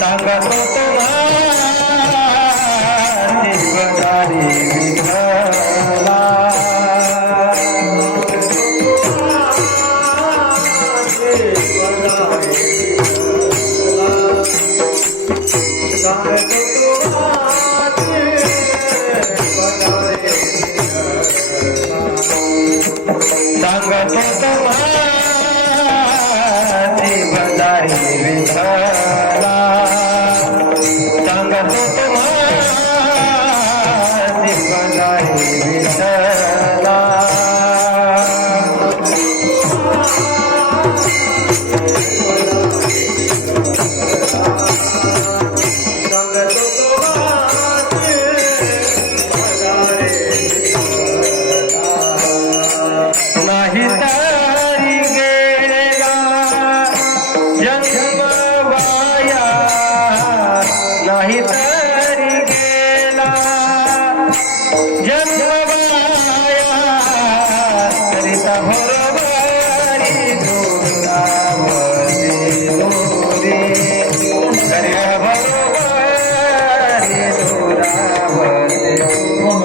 सांगतो तुम्हा शिवदारी विठ्ठला सांगतो तुम्हा शिवदारी विठ्ठला सांगतो तुम्हा शिवदारी विठ्ठला नाही तारी गेला जन्म वाया नाही तारी गेला जन्म वाया करिता भरोबरी दुरावरी दुरी करिता भरोबरी दुरावरी दुरी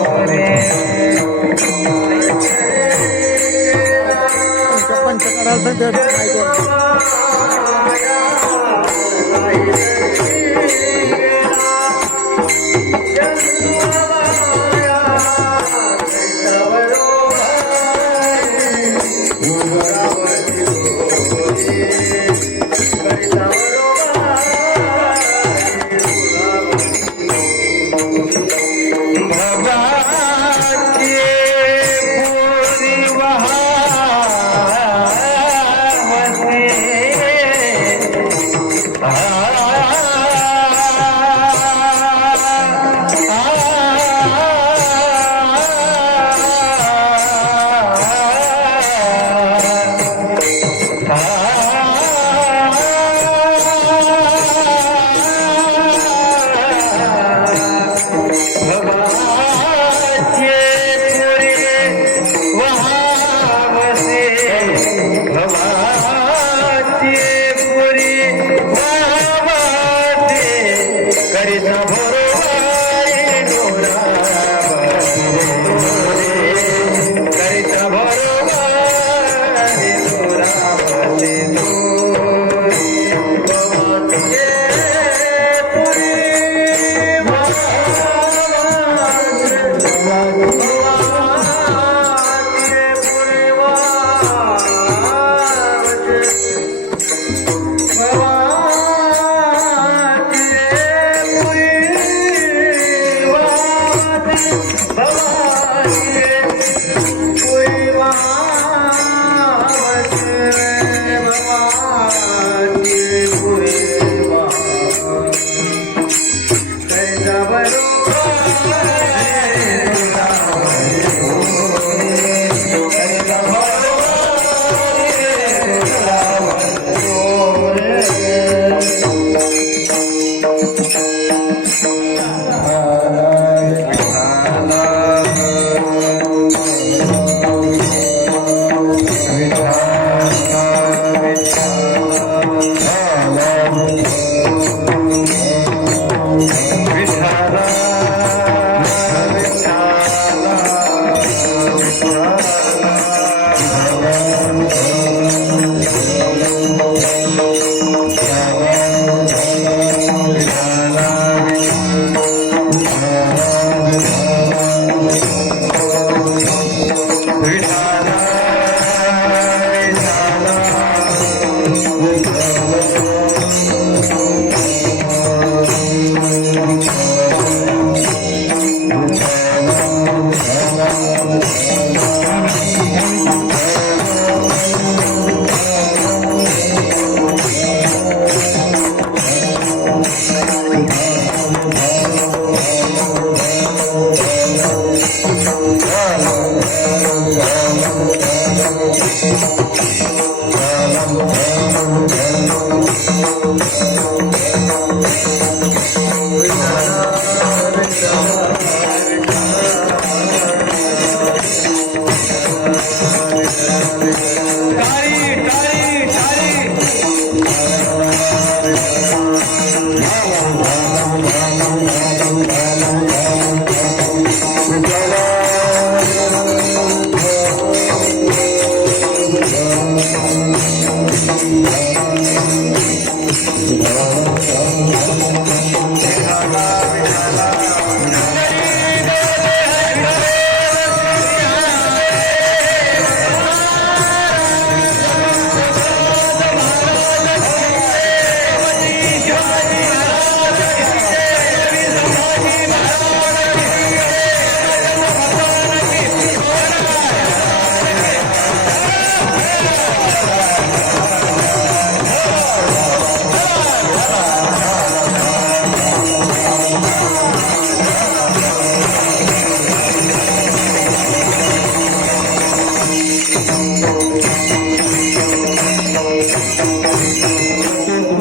करिता भरोबरी दुरावरी करिता भरोबरी दुरावरी टाळी टाळी टाळी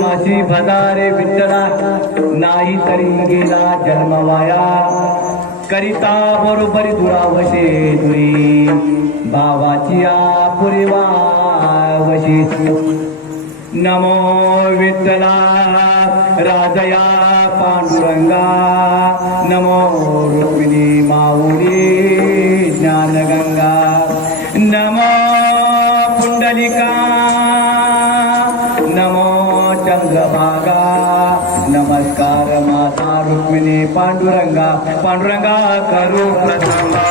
माझी भदारे विठ्ठला नाही तरी गेला जन्म वाया करिता बरोबरी दुरावशे दुरी भावाची आपुरी वावशी नमो विठ्ठला राजया पांडुरंगा नमो रुक्मिणी माऊली ज्ञानगंगा नमो पुंडलिका नमो चंद्रभागा नमस्कार माता रुक्मिणी पांडुरंगा पांडुरंगा करू प्रसंगा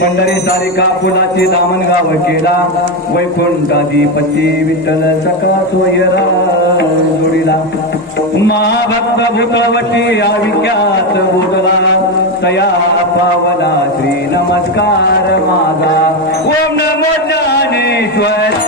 पंढरी सारिका फुलाची दामन गाव केला वैकुंठाधिपती विठ्ठल सखा सोयरा जोडीला महाभक्त भूतवटी आविक्यात बोधला तया पावला श्री नमस्कार माझा ओम नमो ज्ञानेश्वर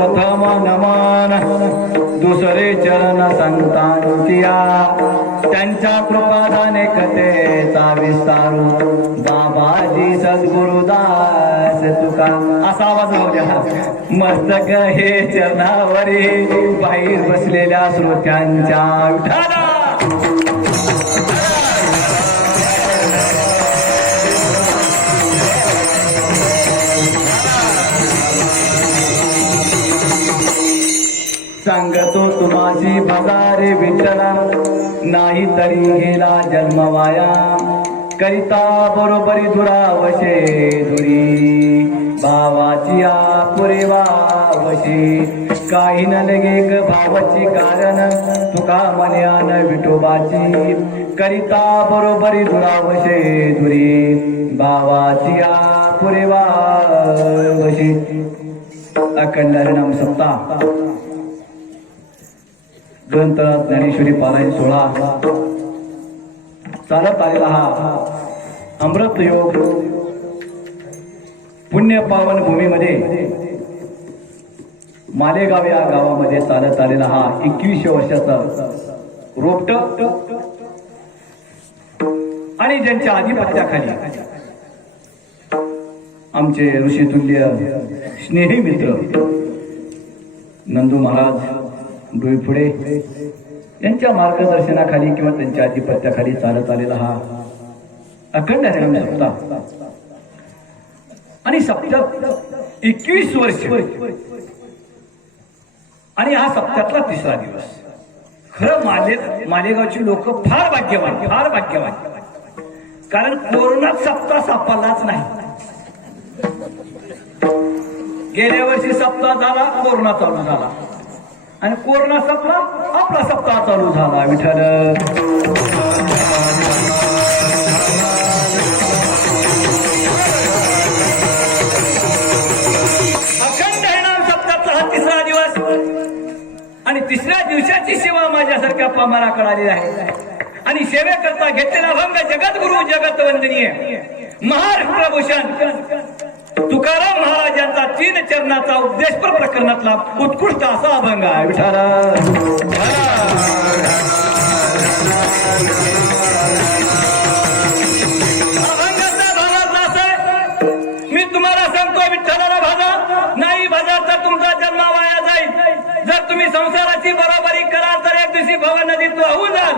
प्रथम नमन दुसरे चरण संतांचिया त्यांच्या कृपादाने कथेचा विस्तारू बाबाजी सद्गुरुदास तुका असा आवाज होऊ द्या मस्तक हे चरणावरी बाहेर बसलेल्या श्रोत्यांच्या विठाला सांगतो तुम्हाशी भजारे विठ्ठला नाही तरी गेला जन्म वाया करिता बरोबरी दुरावशे दुरी भावाची पुरे वावशी काही न लगे भावाची कारण तुका मन्यान विठोबाची करिता बरोबरी दुरावशे दुरी भावाची पुरे वावशी अखंड हरिनाम सप्ताह ग्रंथ ज्ञानेश्वरी पारायण 16 चालत आलेला हा अमृत योग पुण्य पावन भूमीमध्ये मालेगाव या गावामध्ये चालत आलेला हा 21 वर्षाचा रोपट आणि ज्यांच्या आधिपत्याखाली आमचे ऋषितुल्य स्नेही मित्र नंदू महाराज डोईफुडे यांच्या मार्गदर्शनाखाली किंवा त्यांच्या आधिपत्याखाली चालत आलेला हा अखंड हरिनाम सप्ताह आणि सप्ताह 21 वर्ष आणि हा सप्त्यातला 3रा दिवस खरं मालेगावची लोक फार भाग्यवान कारण कोरोनात सप्ताह सापडलाच नाही गेल्या वर्षी सप्ताह झाला कोरोना चालू झाला आणि कोरोना संपला आपला सप्ताह चालू झाला विठ्ठल अखंड हरिनाम सप्ताहाचा हा 3रा दिवस आणि 3ऱ्या दिवसाची सेवा माझ्यासारख्या पामराकडे आलेली आहे आणि सेवेकरता घेतलेला भंग जगद्गुरु जगत वंदनीय महाराष्ट्रभूषण तुकाराम महाराजांचा 3 चरणाचा उपदेशपर प्रकरणातला उत्कृष्ट असा अभंग आहे विठाला अभंगाचा भावाचा असा मी तुम्हाला सांगतो विठ्ठलाला भाजा नाही भाजा तर तुमचा जन्म वाया जाईल जर तुम्ही संसाराची बरोबरी कराल तर एक दिवशी भव नदीत वाहून जाल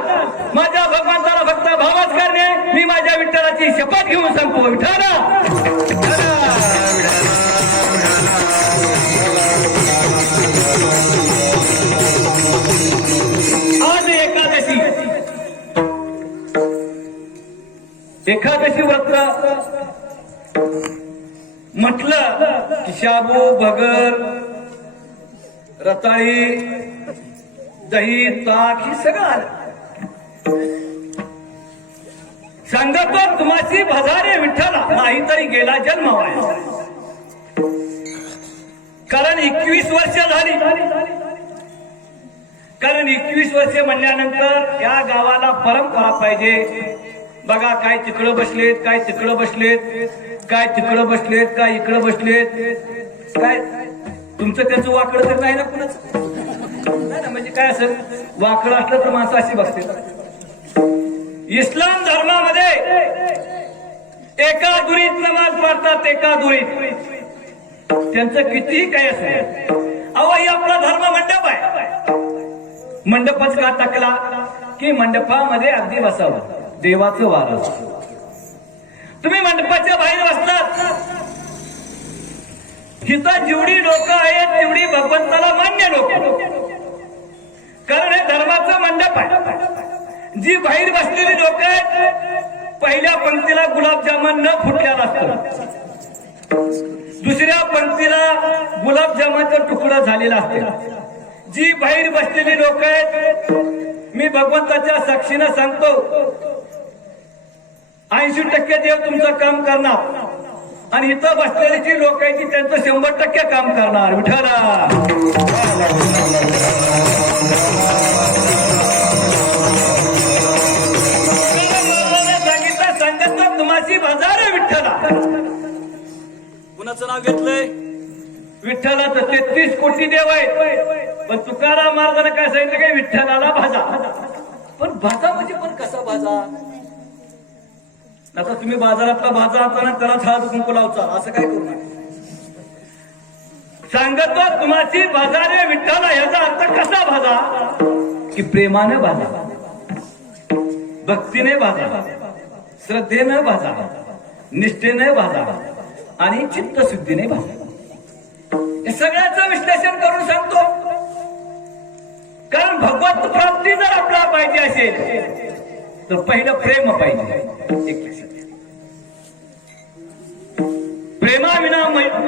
माझ्या भगवंताला फक्त भावच करणे मी माझ्या विठ्ठलाची शपथ घेऊन सांगतो विठ्ठला आज एकादशी व्रत म्हटलं की शाबू भगर रताळी दही ताक ही सगळं आलं सांगतो तुम्हाशी भजारे विठ्ठला नाहीतरी गेला जन्म वाया कारण 21 वर्ष झाली कारण 21 वर्ष म्हणल्यानंतर या गावाला परंपरा पाहिजे बघा काय तिकडं बसलेत काय तिकडं बसलेत काय तिकडं बसलेत काय इकडं बसलेत काय तुमचं त्याचं वाकडं तर नाही ना कुणाचं नाही ना म्हणजे काय असं वाकडं असलं तर माणसं अशी बसते इस्लाम धर्मामध्ये एका दुरीत नमाज पडतात एका दुरीत त्यांचं कितीही काय असेल अहो ही आपला धर्म मंडप आहे मंडपच का टाकला की मंडपामध्ये अगदी बसावं देवाचं वार असतं तुम्ही मंडपाच्या बाहेर बसतात हिथं जेवढी लोक आहेत तेवढी भगवंताला मान्य लोक कारण हे धर्माचं मंडप आहे जी बाहेर बसलेली लोक आहेत पहिल्या पंक्तीला गुलाबजामुन न फुटलेला असतं दुसऱ्या पंक्तीला गुलाबजामुनचा तुकडा झालेला असतो जी बाहेर बसलेली लोक आहेत मी भगवंताच्या साक्षीनं सांगतो 80% देव तुमचं काम करणार आणि इथं बसलेली जी लोक आहेत ती त्यांचं 100% काम करणार विठ्ठला सांगितलं संगत तुम्हाची बाजार आहे विठ्ठला कुणाचं नाव घेतलंय विठ्ठलाचं 33 कोटी देव आहेत, पण तुकाराम महाराजांना काय सांगितलं काय विठ्ठलाला भाजा. पण भाजा म्हणजे पण कसा भाजा? आता तुम्ही बाजारातला भाजा आणताना त्याला हळद कुंकू लावचा, असं काय करू नका. सांगतो तुम्हाची बाजारे विठ्ठला, याचा अर्थ कसा भाजा? की प्रेमाने भाजा, भक्तीने भाजा, श्रद्धेनं भाजा, निष्ठेने भाजा आणि चित्तशुद्धीने भाजा. हे सगळ्याचं विश्लेषण करून सांगतो. कारण भगवत प्राप्ती जर आपल्याला पाहिजे असेल तर पहिलं प्रेम पाहिजे. एक लक्षात घ्या. प्रेमाविना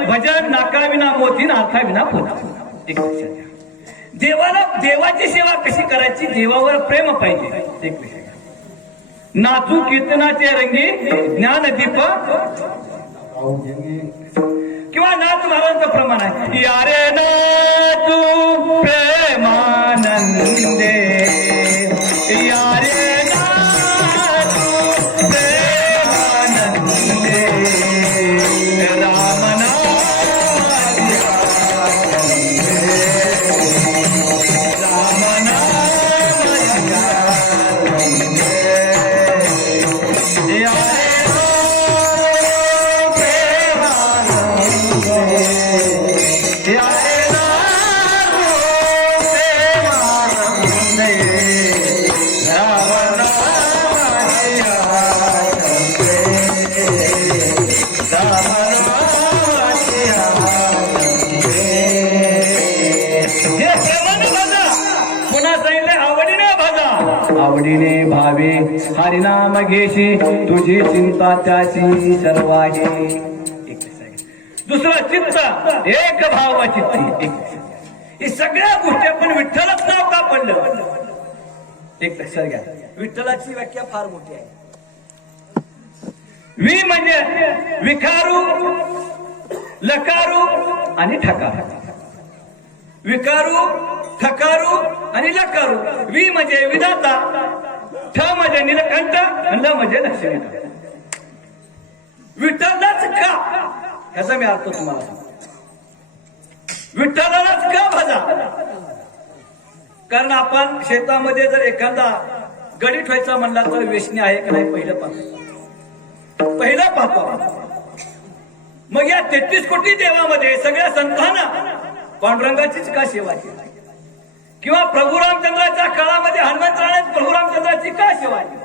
भजन, नाकाविना मोती, नाथाविना पोती. एक लक्षात घ्या. देवाला, देवाची सेवा कशी करायची? देवावर प्रेम पाहिजे. एक लक्षात घ्या. नाचू कीर्तनाचे रंगी ज्ञानदीप किंवा नाथ महाराजांचं प्रमाण आहे. यारे नाचू प्रेमानंदे, यारे नाचू प्रेमानंदे, राम नाम आवडीने भावे हरिनाम घेशी, तुझी चिंता त्याची सर्व आहे. दुसरा चित्त एक भाव चित्ती. हे सगळ्या गोष्टी आपण विठ्ठलच नाव का पडलं? एक लक्षात घ्या. विठ्ठलाची व्याख्या फार मोठी आहे. वि म्हणजे विकारू, लकारू आणि ठकारू. विकारू, ठकारू आणि लकारू. वि म्हणजे विधाता, ठ म्हणजे निलकंठ आणि ल म्हणजे लक्ष्मीकांत. विठ्ठलच का, ह्याचा मी अर्थ तुम्हाला सांगतो. विठ्ठलालाच का भाजा? कारण आपण शेतामध्ये जर एखादा गडी ठेवायचा म्हणला तर वेशणी आहे का नाही पहिलं पाहतो. पहिला पाहतो. मग या 33 कोटी देवामध्ये सगळ्या संतांना पांडुरंगाचीच का सेवा केली? किंवा प्रभू रामचंद्राच्या काळामध्ये हनुमंतराने प्रभू रामचंद्राची का सेवा केली?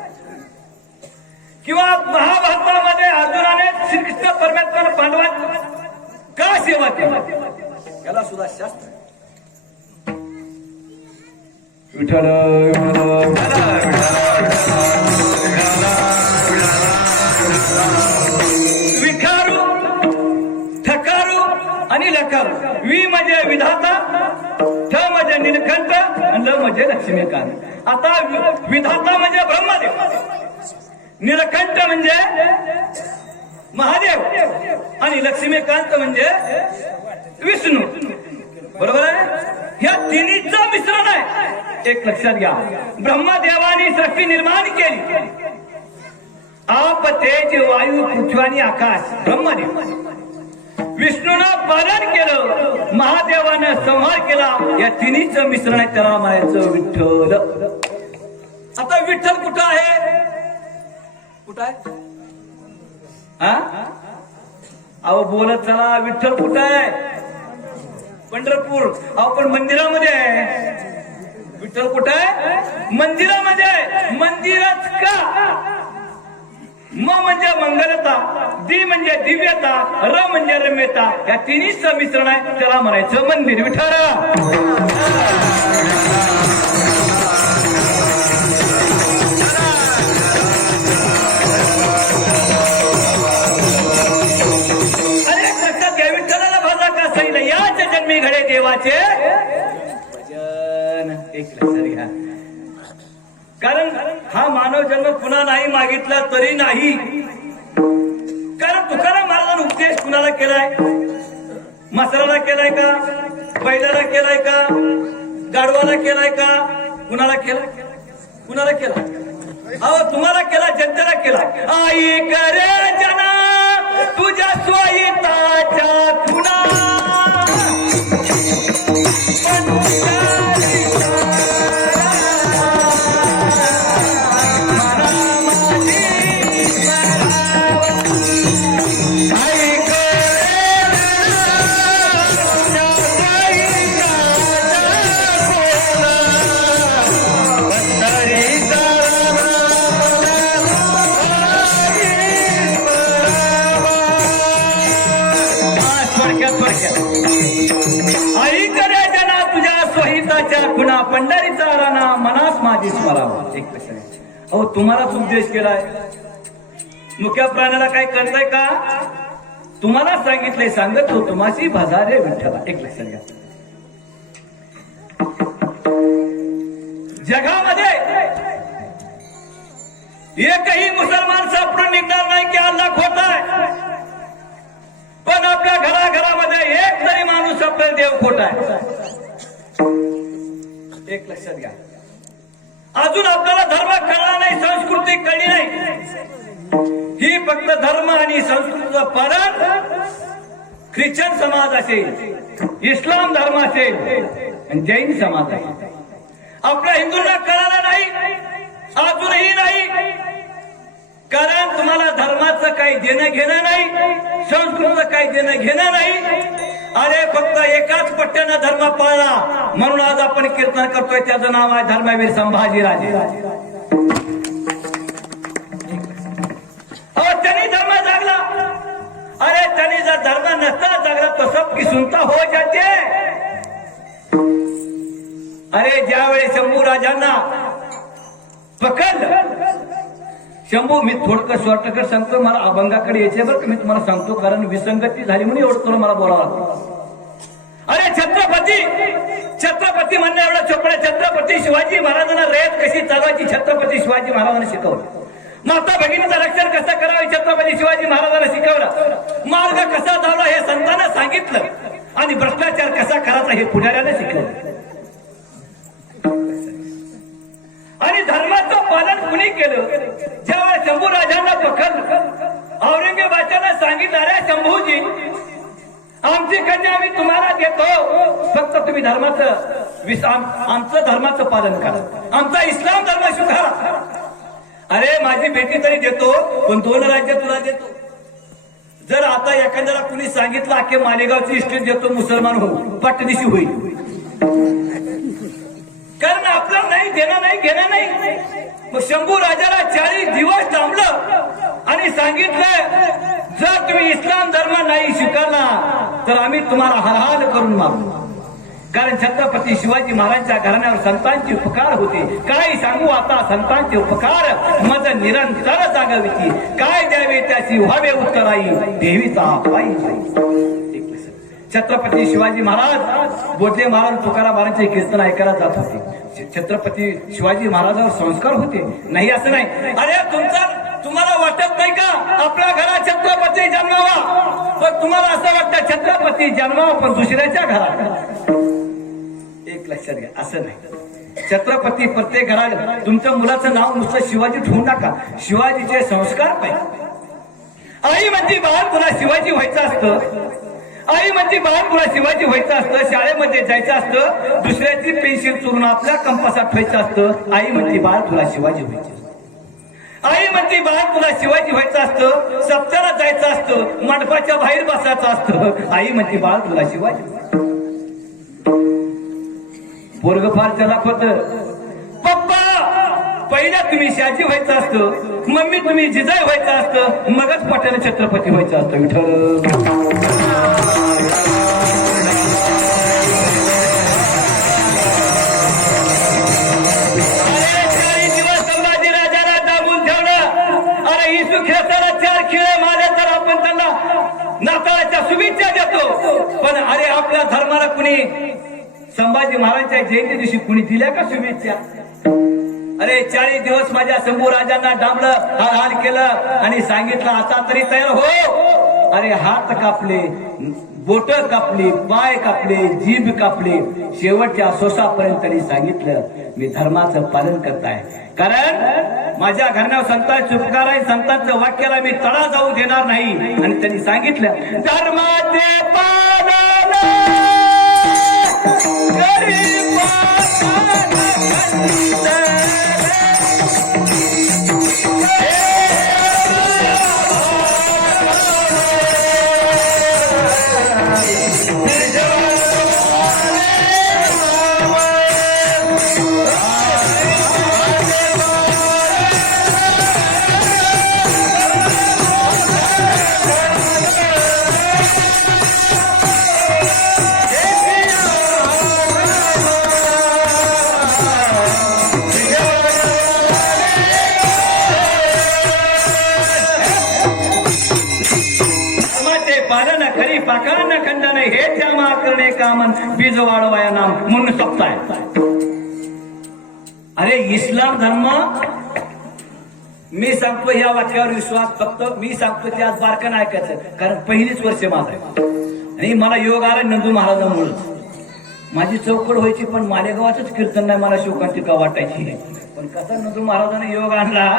किंवा महाभारतामध्ये अर्जुनाने श्रीकृष्ण परमेश्वर पांडवांची का सेवा केली? याला सुद्धा शास्त्र. विठ्ठल विखारू, ठकारू आणि लकारू. वि म्हणजे विधाता, ठ म्हणजे निलकंठ आणि ल म्हणजे लक्ष्मीकांत. आता विधाता म्हणजे ब्रह्मदेव, निलकंठ म्हणजे महादेव आणि लक्ष्मीकांत म्हणजे विष्णू. बरोबर आहे? ह्या तिन्हीचं मिश्रण आहे. एक लक्षात घ्या. ब्रह्मदेवाने सृष्टी निर्माण केली. आप, तेज, वायू, पृथ्वी आणि आकाश ब्रह्मदेव. विष्णूनं पालन केलं, महादेवानं संहार केला. या तिन्हीचं मिश्रण आहे, त्याला म्हणायचं विठ्ठल. आता विठ्ठल कुठं आहे? कुठं आहे? हा? अहो बोलत चला. विठ्ठल कुठं आहे? पंढरपूर. अहो पण मंदिरामध्ये आहे. विठ्ठल कुठं आहे? मंदिरामध्ये. मंदिरच का? म म्हणजे मंगलता, दी म्हणजे दिव्यता, र म्हणजे रम्यता. या तिन्हीचं मिश्रण आहे, त्याला म्हणायचं मंदिर. विठ्ठल अनेक लक्षात घ्या. विठ्ठलाला भाजा का सांगितलं? याच जन्मी घडे देवाचे भजन. एक लक्षात घ्या. कारण हा मानव जन्म पुन्हा नाही मागितला तरी नाही. कारण तुकाराम महाराजांनी उपदेश कुणाला केलाय? मसराला केलाय का? बैलाला केलाय का? गाढवाला केलाय का? कुणाला केला? कुणाला केला? अहो तुम्हाला केला, जनतेला केला. आई करे जना तुझ्या स्वायिताच्या खुणा. ऐकण्या जना तुझ्या स्वहिताच्या खुणा पंढरीचा राणा मनास माझी स्मरावा. एक प्रश्न आहे. अहो तुम्हालाच उपदेश केलाय, मुख्या प्राण्याला काय करताय का? तुम्हाला सांगितलंय, सांगत हो तुम्हाशी भजारे विठ्ठला. एक लक्षात घ्या, जगामध्ये एकही मुसलमान सापडून निघणार नाही की अल्लाह खोटा आहे, पण आपल्या घराघरामध्ये एक तरी माणूस आपल्याला देव खोटा आहे. एक लक्षात घ्या, अजून आपल्याला धर्म कळला नाही, संस्कृती कळली नाही. ही फक्त धर्म आणि संस्कृतीचं पालन ख्रिश्चन समाज असेल, इस्लाम धर्म असेल आणि जैन समाज असेल. आपल्या हिंदूंना कळालं नाही, अजूनही नाही, कारण तुम्हाला धर्माचं काही देणं घेणं नाही, संस्कृतीचं काही देणं घेणं नाही. अरे फक्त एकाच पट्ट्यानं धर्म पाळला म्हणून आज आपण कीर्तन करतोय, त्याचं नाव आहे धर्मवीर संभाजीराजे. त्यांनी धर्म जागला. अरे त्यांनी जर धर्म नसता जागला तो सबकी सुनता हो जाते. अरे ज्यावेळेस शंभू राजांना पकडलं, शंभू मी थोडकं शॉर्टकट सांगतो, मला अभंगाकडे यायचे बरं का, मी तुम्हाला सांगतो, कारण विसंगती झाली म्हणून एवढं तुला मला बोलावं लागतं. अरे छत्रपती म्हणणं एवढं चोपडा. छत्रपती शिवाजी महाराजांना रयत कशी चालवायची छत्रपती शिवाजी महाराजांना शिकवलं. माता भगिनीचं रक्षण कसं करावं छत्रपती शिवाजी महाराजांना शिकवलं. मार्ग कसा धावला हे संतांना सांगितलं, आणि भ्रष्टाचार कसा करायचा हे पुढाऱ्याने शिकवलं. आणि धर्माचं पालन कुणी केलं? ज्यावेळेस शंभू राजांना पकडलं, औरंगजेबाच्यानं सांगितलं, अरे शंभूजी आमची कन्या आम्ही तुम्हाला देतो, फक्त तुम्ही आमचं धर्माचं पालन करा, आमचा इस्लाम धर्म स्वीकारा. अरे माझी बेटी तरी देतो, पण 2 राज्य तुला देतो. जर आता एखाद्याला कुणी सांगितलं अख्खे मालेगावची इस्टेट देतो मुसलमान हो, पटदिशी होईल, कारण आपलं नाही देणं नाही घेणं नाही. मग शंभू राजाला 40 दिवस थांबलं आणि सांगितलं, जर तुम्ही इस्लाम धर्म नाही स्वीकारला तर आम्ही तुम्हाला हरहाल करून मारू. कारण छत्रपती शिवाजी महाराजांच्या घराण्यावर संतांचे उपकार होते. काय सांगू आता संतांचे उपकार मज निरंतर जागविती, काय द्यावे त्याची व्हावे उत्तराई देवीचा पायी. छत्रपती शिवाजी महाराज बोधले महाराज तुकाराम महाराजांचे कीर्तन ऐकायला जात होते. छत्रपती शिवाजी महाराजांवर संस्कार होते, नाही असं नाही. अरे तुम्हाला वाटत नाही का आपल्या घरात छत्रपती जन्मावा, पण तुम्हाला असं वाटतं छत्रपती जन्मावा पण दुसऱ्याच्या घरात. एक लक्षात घ्या, असं नाही. छत्रपती प्रत्येक घरात तुमच्या मुलाचं नाव नुसतं शिवाजी ठेवू नका, शिवाजीचे संस्कार पाहिजे. आई म्हणती बाळ तुला शिवाजी व्हायचं असतं, आई म्हणती बाळ तुला शिवाजी व्हायचं असतं, शाळेमध्ये जायचं असतं, दुसऱ्याची पेन्सिल चोरून आपल्या कंपासात ठेवायचं असतं. आई म्हणती बाळ तुला शिवाजी व्हायचं, आई म्हणती बाळ तुला शिवाजी व्हायचं असतं, सप्त्याला जायचं असतं, मंडपाच्या बाहेर बसायचं असतं. आई म्हणती बाळ तुला शिवाजी. पोरग फार चलाक होत, पप्पा पहिल्या तुम्ही शाजी व्हायचं असतं, मम्मी तुम्ही जिजाई व्हायचं असतं, मगच पट्याला छत्रपती व्हायचं असतं. विठ्ठल नाताळाच्या शुभेच्छा देतो, पण अरे आपल्या धर्माला कुणी संभाजी महाराजांच्या जयंती दिवशी कुणी दिल्या का शुभेच्छा? अरे 40 दिवस माझ्या शंभू राजांना डांबलं, हाल केलं आणि सांगितलं आता तरी तयार हो. अरे हात कापले, बोट कापली, पाय कापले, जीभ कापली, शेवटच्या श्वासापर्यंत त्यांनी सांगितलं मी धर्माचं पालन करताय, कारण माझ्या घराण्यावर संतांचे उपकार आहे, संतांचं वाक्याला मी तडा जाऊ देणार नाही. आणि त्यांनी सांगितलं धर्माचे पालन पालन खरी पाकान खंडन हे त्यामा करणे कामन बीज वाढवाया नाम म्हणून सप्ताय. अरे इस्लाम धर्म मी सांगतो या वाक्यावर विश्वास फक्त मी सांगतो ते आज बारकान ऐकायचं कारण पहिलीच वर्ष माझं आहे आणि मला योग आला नंदू महाराजांमुळे. माझी चौकड व्हायची पण मालेगावातच कीर्तन नाही मला शोकांतिका वाटायची. पण कसा नंदू महाराजांनी योग आणला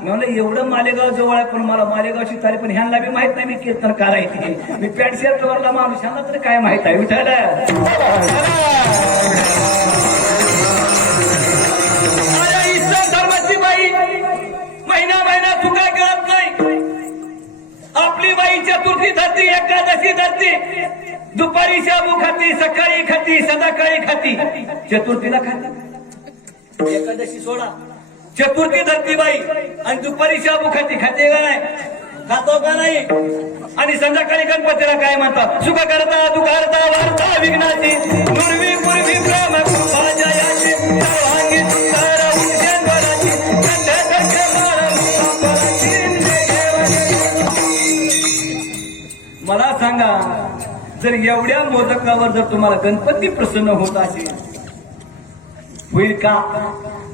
मी म्हणलं एवढं मालेगाव जवळ आहे पण मला मालेगावची तारीख पण ह्यांना बी माहित नाही मी कीर्तन करायची. मी पॅट शर्ट वरला माणूस ह्यांना तर काय माहित आहे विठ्ठल. इस्लाम धर्माची बाई महिना महिना चुका करत नाही. आपली बाई चतुर्थी धरती एकादशी धरती दुपारी शाबू खाती सकाळी खाती संध्याकाळी खाती चतुर्थीला खाती एकादशी सोडा चतुर्थी धरती बाई आणि दुपारी शाबू खाती खाते का नाही खातो का नाही आणि संध्याकाळी गणपतीला काय म्हणतात सुख करता दुखारता वार्ता विघ्नाची नुरवी पूर्वी ब्रह्म कृपा जयाची सर्वांगी मला सांगा जर एवढ्या मोदकावर जर तुम्हाला गणपती प्रसन्न होत असेल होईल का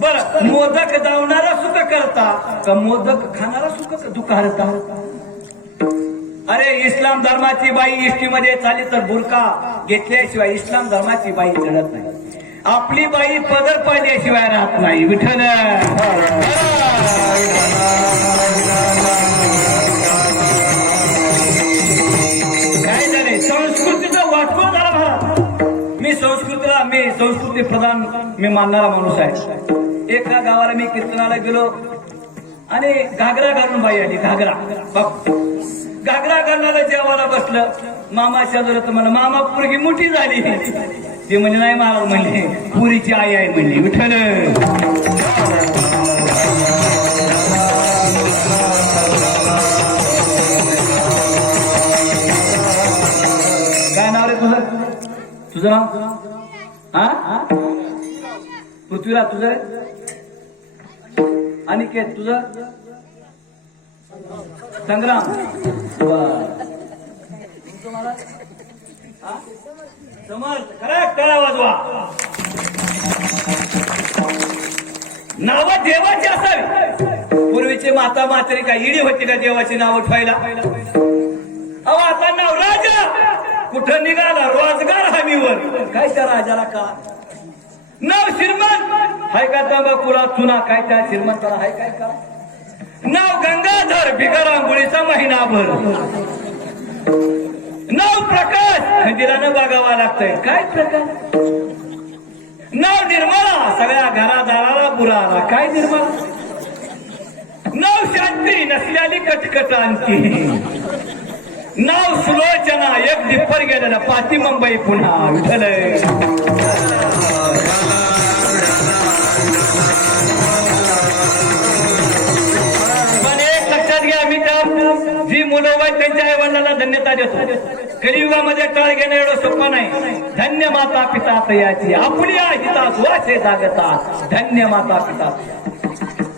बर. मोदक दावणारा सुख करता का मोदक खाणारा सुख दुखारता. अरे इस्लाम धर्माची बाई इष्टीमध्ये चाली तर बुरका घेतल्याशिवाय इस्लाम धर्माची बाई चढत नाही. आपली बाई पदर पाहिल्याशिवाय राहत नाही विठ्ठल. काय झाले संस्कृतीचं वाटवं झाला महाराज. मी संस्कृती प्रधान मी मानणारा माणूस आहे. एका गावाला मी कीर्तनाला गेलो आणि घागरा घालून बाई आली. घागरा घालणारा जेवायला बसलं. मामाच्या जोरात म्हणलं मामा पोरगी मोठी झाली. ते म्हणजे नाही महाराज म्हणले पुरीची आई आहे म्हणली विठ्ठल. काय नाव रे तुझं नाव हा पृथ्वीराज तुझं अनिकेत तुझं संग्राम समर्थ करेक्ट करा वाजवा. नाव देवाची असावी. पूर्वीचे माता मातरी काय इडी होती का देवाची नावं ठेवायला. अहो आता नाव राजा कुठं निघाला रोजगार हमीवर काय त्या राजाला का. नाव श्रीमंत हाय का तंबाखूला चुना काय त्या श्रीमंताला हाय काय का. नाव गंगाधर भिकारांगोळीचा महिनाभर. नाव प्रकाश खंदिरानं बघावा लागतंय काय प्रकाश. नाव निर्मळा सगळ्या घरादाराला बुरा आला काय निर्मळा. नाव शांती नसल्याली कटकट आणती. नाव सुलोचना एक दिप्पर गेलेला पाती मुंबई पुन्हा विठ्ठल. पण एक लक्षात घ्या मी तर जी मुलं आहेत त्यांच्या आई वडिलांना धन्यता देतो. कलियुगामध्ये टाळ घेणं एवढं सोपं नाही. धन्य माता पिता तयाची आपली हितास वाचे जागता धन्य माता पिता.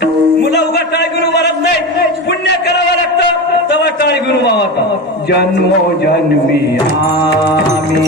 मुलं उगा टाळ घेऊन उभारत नाही पुण्य करावं लागतं तेव्हा टाळ घेऊन उभा होता. जन्मो जन्मी आम्ही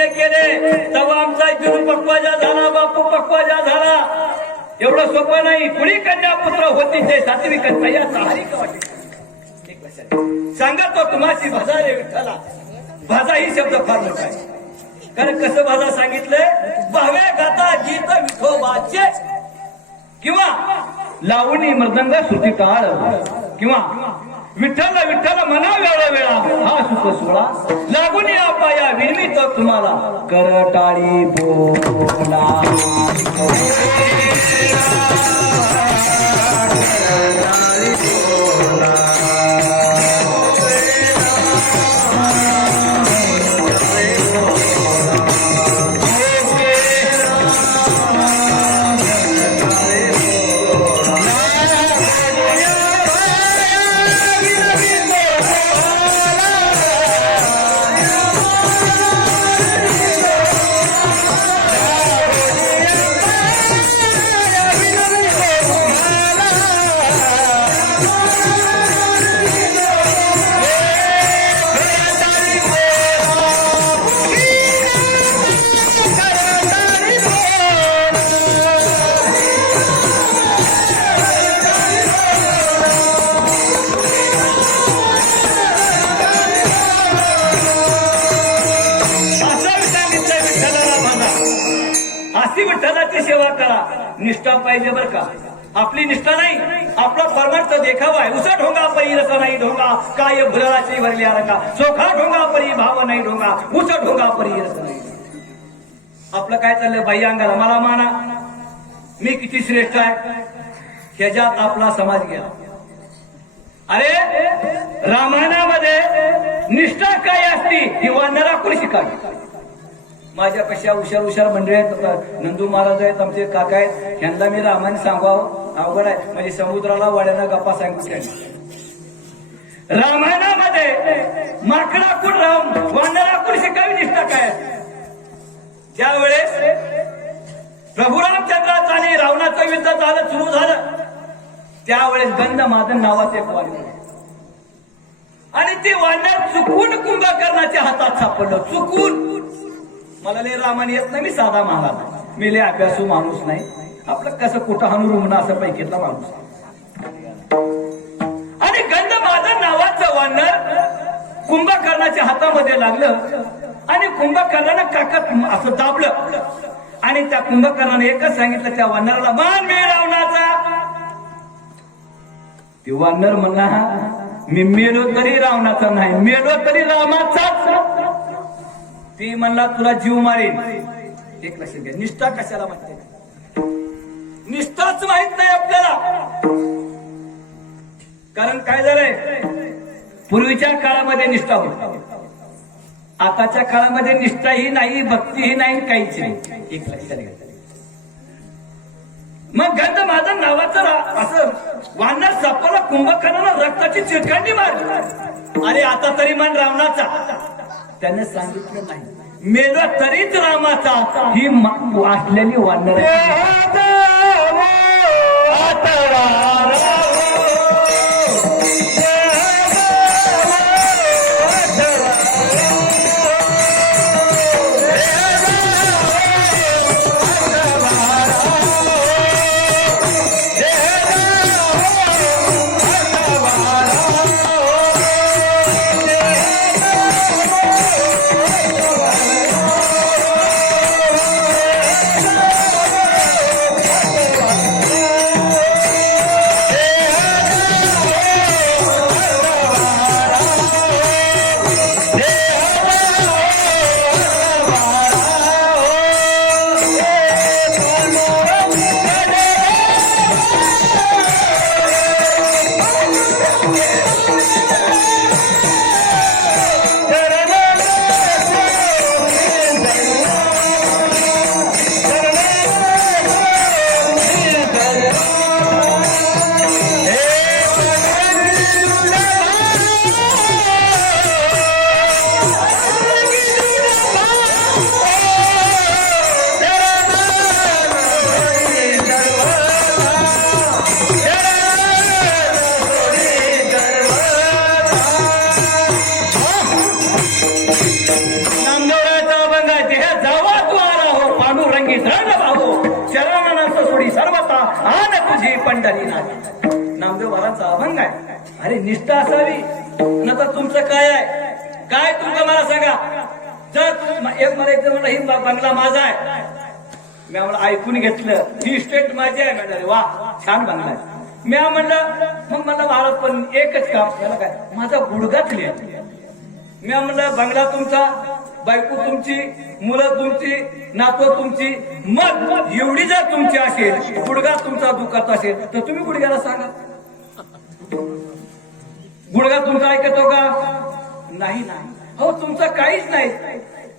पुण्य केले तेव्हा आमचा बिरू पक्वाजा झाला, बापू पक्वाजा झाला. एवढं सोपं नाही. कुणी कन्या पुत्र होती ते सात्विक तयाचा हरी का वाटे सांगा तो तुम्हाची भाजा रे विठ्ठला. भाजा ही शब्द फार मोठा आहे. कारण कसं भाजा सांगितलंय, भावे गाता गीत विठोबाचे किंवा लावणी मृदंग श्रुती टाळ किंवा विठ्ठल विठ्ठल मना वेळा वेळा हा सुख सोळा लागून या पाया विनित तुम्हाला करटाळी बोला. विठ्ठलाची सेवा करा. निष्ठा पाहिजे बर का. आपली निष्ठा नाही, आपला परमार्थ देखावा आहे. उसा ढोंगा परी रसा नाही ढोंगा काय भुराची भरली का चोखा ढोंगा परी भाव नाही ढोंगा उसा ढोंगा परी रस नाही. आपलं काय चाललंय बाई अंगाला मला माना, मी किती श्रेष्ठ आहे ह्याच्यात आपला समाज गेला. अरे रामायणामध्ये निष्ठा काय असती ही वानराकुळ शिकावी. माझ्यापेक्षा हुशार मंडळी आहेत, नंदू महाराज आहेत, आमचे काका आहेत. यांना मी रामायण सांगावं अवघड आहे. म्हणजे समुद्राला वाड्यानं गप्पा सांगू त्यांनी. रामायणामध्ये माकडाकुळ राम वानराकुळ शिकावी निष्ठा काय. ज्या वेळेस प्रभू रामचंद्राचं आणि रावणाचं युद्ध झालं सुरू झालं त्यावेळेस गंधमादन नावाचे एक वानर आणि ते वानर चुकून कुंभकर्णाच्या हातात सापडलं. चुकून. मला लय रामायण येत नाही, मी साधा महाराज, मी लय अभ्यासू माणूस नाही. आपलं कसं कुठं हानू रुग्ण असं पैकीतला माणूस. आणि गंधमादन नावाचं वानर कुंभकर्णाच्या हातामध्ये लागलं आणि कुंभकर्णानं काकत असं दाबलं आणि त्या कुंभकर्णाने एकच सांगितलं त्या वानराला, मान मी रावणाचा. ते वानर म्हणला, मी मेलो तरी रावणाचा नाही, मेलो तरी रामाचाच. ती म्हणला तुला जीव मारेन. एक लक्षात घ्या, निष्ठा कशाला म्हणते. निष्ठाच माहित नाही आपल्याला. कारण काय झालंय, पूर्वीच्या काळामध्ये निष्ठा होती, आताच्या काळामध्ये निष्ठाही नाही, भक्तीही नाही, काहीच नाही. एक लक्षात घ्या. मग गंधमादन नावाचं असं वानर सापाला कुंभकर्णाला रक्ताची चिरकांडी मारली. अरे आता तरी मन रावणाचा. त्याने सांगितलं नाही, मेलो तरीच रामाचा. ही वाचलेली वानर तुझी पंढरीनाथ. नामदेव महाराजचा अभंग आहे. अरे निष्ठा असावी. नंतर तुमचं काय आहे, काय तुमचं मला सांगा. जर मला एक जण म्हणलं ही बंगला माझा आहे, मी आम्हाला ऐकून घेतलं, ही स्टेट माझी आहे. म्हणाले वा छान बंगला आहे. मी म्हणलं मग म्हणलं महाराज पण एकच काम झालं काय, माझा गुडघा क्लिअर. मी म्हणलं बंगला तुमचा, बायको तुमची, मुलं तुमची, नातू तुमची, मग एवढी जर तुमची असेल, गुडघा तुमचा दुखत असेल तर तुम्ही गुडघ्याला सांगा. गुडघा तुमचा ऐकतो का? नाही नाही. हो तुमचं काहीच नाही.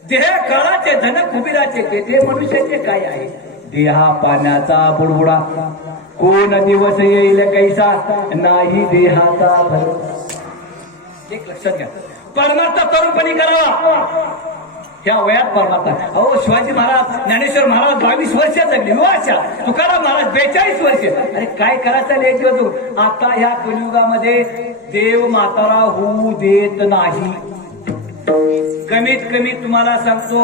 देह काळाचे धन कुबीराचे ते मनुष्याचे काय आहे. देहा पाण्याचा बुडबुडा, कोण दिवस येईल कैसा, नाही देहाचा भरोसा. एक लक्षात घ्या, परमार्थ तरुणपणी करावा. ह्या वयात परमार्थ. अहो शिवाजी महाराज, ज्ञानेश्वर महाराज 22 वर्ष जगले. विवाच्या तुकाराम महाराज 42 वर्ष. अरे काय करायचं एक दिवस. आता ह्या कलियुगामध्ये देव म्हातारा होऊ देत नाही. कमीत कमी तुम्हाला सांगतो,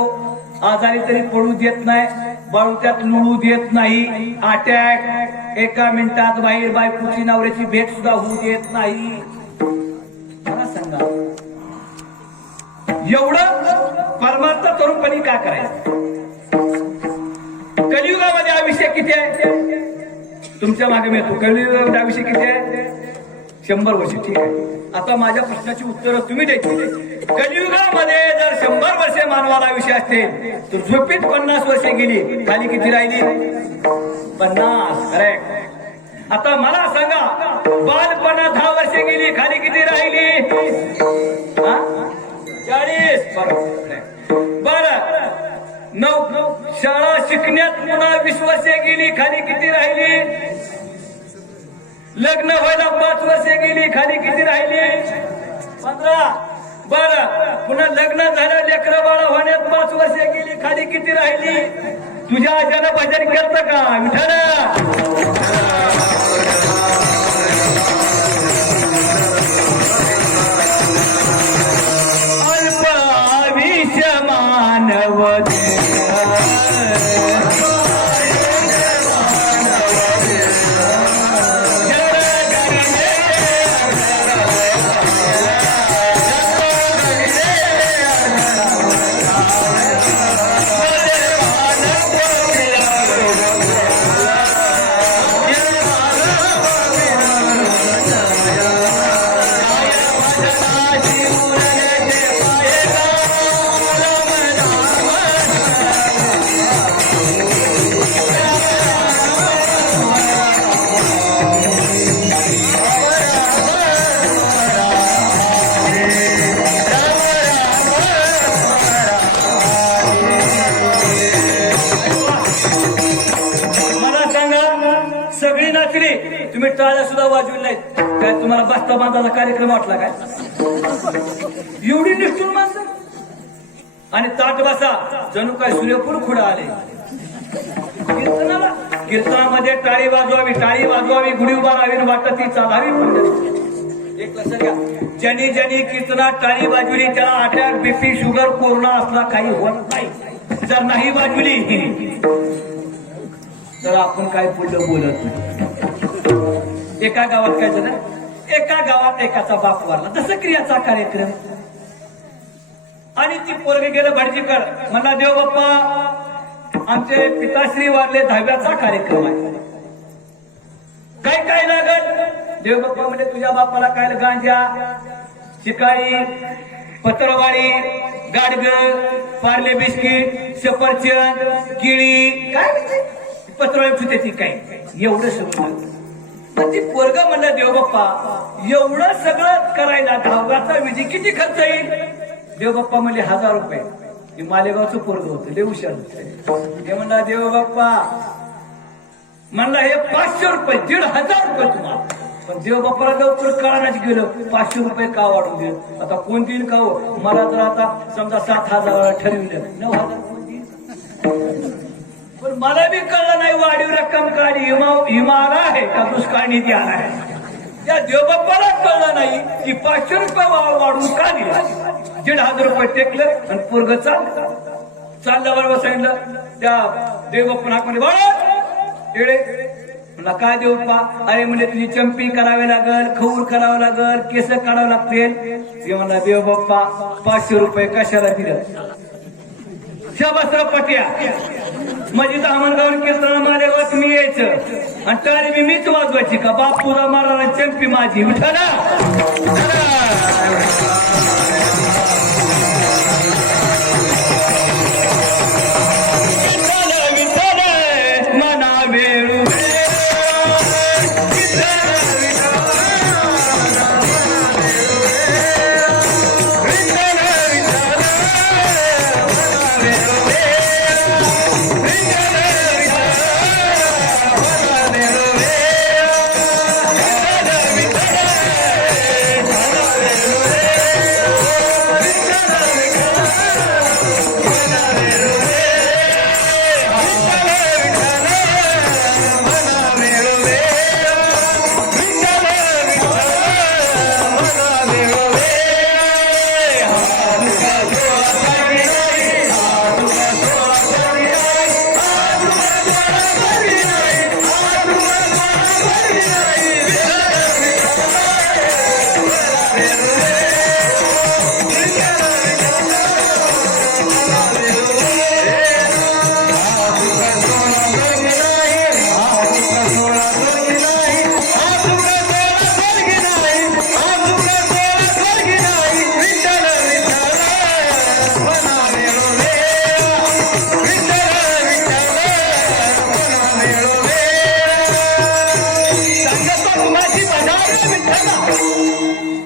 आजारी तरी पडू देत नाही, बाळूत्यात लुळू देत नाही, अटॅक एका मिनिटात बाहेर, बायकोची नवऱ्याची भेट सुद्धा होऊ देत नाही. मला सांगा एवढं परमार्थ तरुणपणी का करायचं. कलियुगामध्ये आयुष्य किती आहे तुमच्या मागे मिळतो. कलियुगामध्ये आयुष्य किती आहे? 100 वर्ष. ठीक आहे, आता माझ्या प्रश्नाची उत्तरं तुम्ही द्यायची. कलियुगामध्ये जर 100 वर्षे मानवाला आयुष्य असतील तर झोपीत 50 वर्षे गेली, खाली किती राहिली? 50. करेक्ट. आता मला सांगा, बालपणा 10 वर्षे गेली, खाली किती राहिली? 40. बरं. 9 शाळा शिकण्यात पुन्हा 20 वर्षे गेली, खाली किती राहिली? लग्न व्हायला 5 वर्षे गेली, खाली किती राहिली? 15. बरं. पुन्हा लग्न झालं, लेकरं बाळ होण्यात 5 वर्षे गेली, खाली किती राहिली? तुझ्या आज्यानं भजन करतं का विठ्ठल? अल्प आयुष्य मानव तुम्ही टाळ्या सुद्धा वाजविल नाहीत. काय तुम्हाला बस्ता बांधाचा कार्यक्रम वाटला काय? एवढी निष्ठुर माणसं. आणि ताट बसा जणू काय सूर्यपूर खुडा आले. कीर्तनामध्ये टाळी वाजवावी, टाळी वाजवावी, गुढी उभारावी, वाटती चालावी. एक लक्षात घ्या, ज्यांनी ज्यांनी कीर्तनात टाळी वाजविली त्याला अटॅक, बीपी, शुगर, कोरोना असला काही होत नाही. जर नाही वाजविली तर आपण काय पुढलं बोलत नाही. एका गावात काय झालं, एका गावात एकाचा बाप वारला, दशक्रियाचा कार्यक्रम. आणि ती पोरगे गेलं भटजीकर, म्हणला देव बाप्पा आमचे पिताश्री वारले, 10व्याचा कार्यक्रम आहे, काय काय लागल? देव बाप्पा म्हणजे तुझ्या बापाला काय? गांजा, शिकाळी, पत्रवाळी, गाडग, पार्ले बिस्किट, सफरचंद, केळी, काय पत्रवाळी ती काय एवढं सगळं. ती पोरगा म्हणला देव बाप्पा एवढं सगळं करायला 10व्याचा विधी किती खर्च येईल? देव बाप्पा म्हणले 1000 रुपये. हे मालेगावचं पोरग होतं, लय हुशार होतं. हे म्हणला देव बाप्पा म्हणला हे 500 रुपये, 1500 रुपये तुम्हाला. पण देव बाप्पाला लवकर कळायला गेलं 500 रुपये का वाढून देईल. आता कोण देईल का हो? मला तर आता समजा 7000 ठरविलं, 9000 कोण देईल? पण मला बी कळलं नाही वाढीव रक्कम काढी हिमाला आहे का दुष्काळ निधी आला आहे. त्या देवबाप्पाला कळलं नाही की 500 रुपये वाढून का दिला. 1500 रुपये टेकलं आणि पोरग चालल्यावर सांगितलं त्या देवबाप्पा नाकमध्ये बाळा येडे म्हणला काय देऊ पा? अरे म्हणजे तुझी चंपी करावी लागल, खऊर करावं लागल, केस काढावं लागतील. ते म्हणला देव बाप्पा 500 रुपये कशाला दिलं? शाबासराव पट्या म्हणजे तर आमनगावून कीर्तन मालेगावात मी यायचं आणि टाळी बी मीच वाजवायची का? बाप तुझा मारणार चंपी माझी. विठाला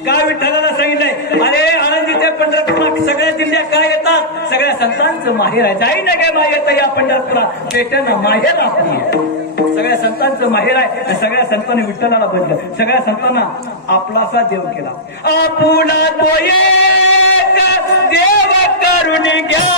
काय विठ्ठलाला सांगितलंय? अरे आनंदीच्या पंढरपुरात सगळ्या जिल्ह्यात काय येतात? सगळ्या संतांचं माहेर आहे. जाई ना काय माहेर तर या पंढरपुरात पेट्यानं माहेर आपली आहे. सगळ्या संतांचं माहेर आहे. आणि सगळ्या संतांनी विठ्ठलाला बदललं. सगळ्या संतांना आपलासा देव केला. आपुला तो एक देव करून घ्या.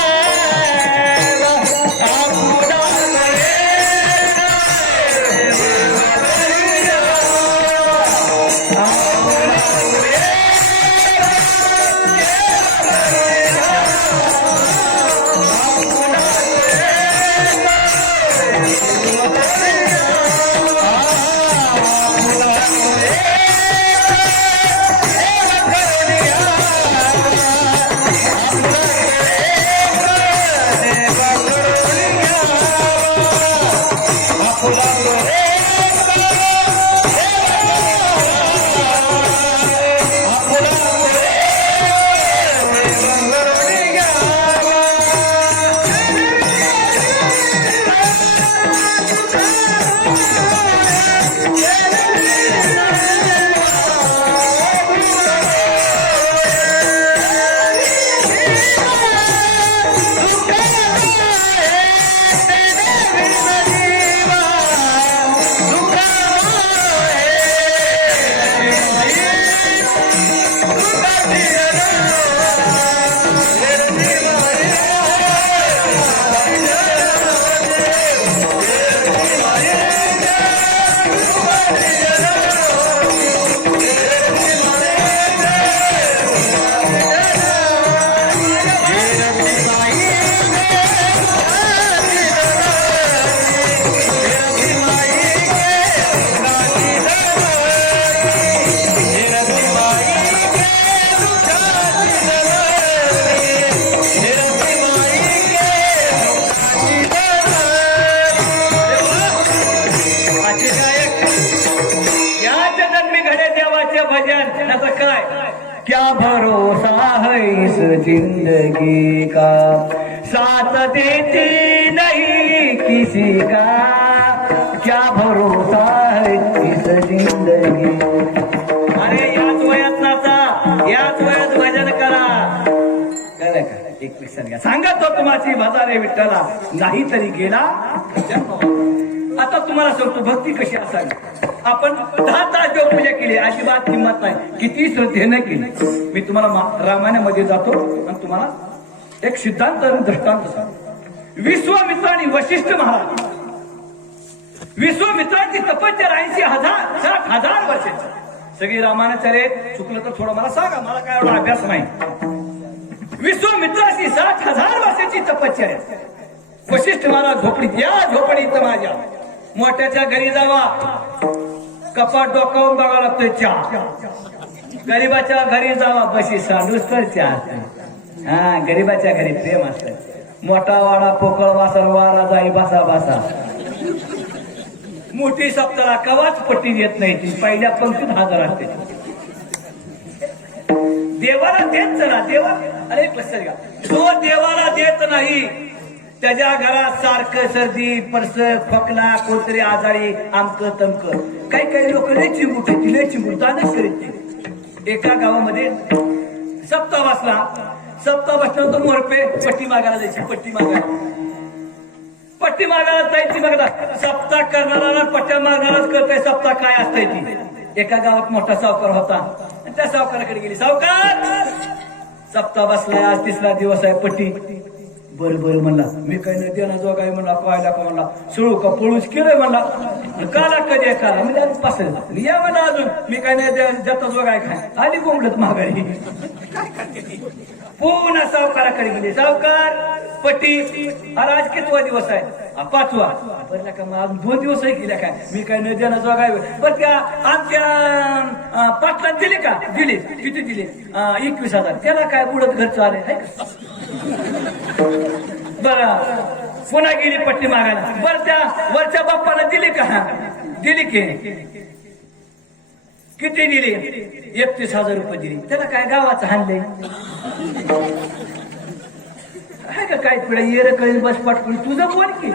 क्या भरोसा है इस जिंदगी का, साथ देती नहीं किसी का, क्या भरोसा है इस जिंदगी. अरे याच वयात नाचा, याच वयात भजन करा. कळलं का? एक पिक्चर घ्या. सांगत होतो माझी भजारे विठ्ठला, नाही तरी गेला जन्म. आता तुम्हाला सांगतो भक्ती कशी असावी. आपण 10 तास देवपूजा केली, अजिबात किंमत नाही. किती श्रद्धेने केली. मी तुम्हाला रामायणामध्ये जातो आणि तुम्हाला एक सिद्धांत आणि दृष्टांत सांगतो. विश्वामित्रांनी वशिष्ठ महाराज, विश्वामित्रांची तपश्चर्या 60,000 वर्षाची. सगळी रामायणाचार्य चुकलं तर थोडं मला सांगा, मला काय एवढा अभ्यास नाही. विश्वामित्राची 60,000 वर्षाची तपश्चर्या. वशिष्ठ महाराज झोपडीत, या झोपडीत माझ्या मोठ्याच्या घरी जावा, कपाट डोकावून बघावं लागतं चहा. गरीबाच्या घरी जावा, बशी सांडूस तर चहा. हा, गरीबाच्या घरी प्रेम असत. मोठा वाडा पोकळ वासर वारा जाई बसा बसा. मोठी सप्ताला कवाच पट्टी देत नाही, ती पहिल्या पंक्तीत हजर असते. देवाला देत चला, देवा अरे लक्षात घ्या, जो देवाला देत नाही त्याच्या घरात सारखं सर्दी पडस खोकला कोणतरी आजारी आमक तमक. काही काही लोक लय चिंबूट लय चिंबूट दानच करीत नाही. एका गावामध्ये सप्ताह बसला, सप्ताह बसल्यानंतर मोरपे पट्टी मागायला जायची. पट्टी मागायला जायची बघा. सप्ताह करणारा पट्ट्या मागणाराच करतोय सप्ताह काय असतंय ती. एका गावात मोठा सावकार होता, त्या सावकाराकडे गेली. सावकार, सप्ताह बसलाय, आज 3रा दिवस आहे, पट्टी. बरं बरं म्हणला, मी काही नाही देणार जो काय म्हणला, पाहायला का म्हणला, सुरू का पळूच केलंय म्हणला. काला कधी काला म्हणजे पासलं या म्हणला, अजून मी काही नाही देता जो काय खाय. आली बोंबलत माघारी. पुन्हा सावकाराकडे गेले. सावकार, पट्टी. अरे आज कितवा दिवस आहे? 5वा. बरं का, मग अजून 2 दिवसही गेल्या काय, मी काही न देणार जो काय. बरं त्या आमच्या पाटलात दिले का? दिले. किती दिले? 21,000. त्याला काय बुडत घरचं आले आहे का? बरं, पुन्हा गेली पट्टी मागायला. बरं त्या वरच्या बाप्पाला दिली का? दिली की. किती दिली? 31,000 रुपये दिली. त्याला काय गावाचं हाणलंय आहे का? काय पिढा येर कळी बस पाटकुळी तुझं बोल की.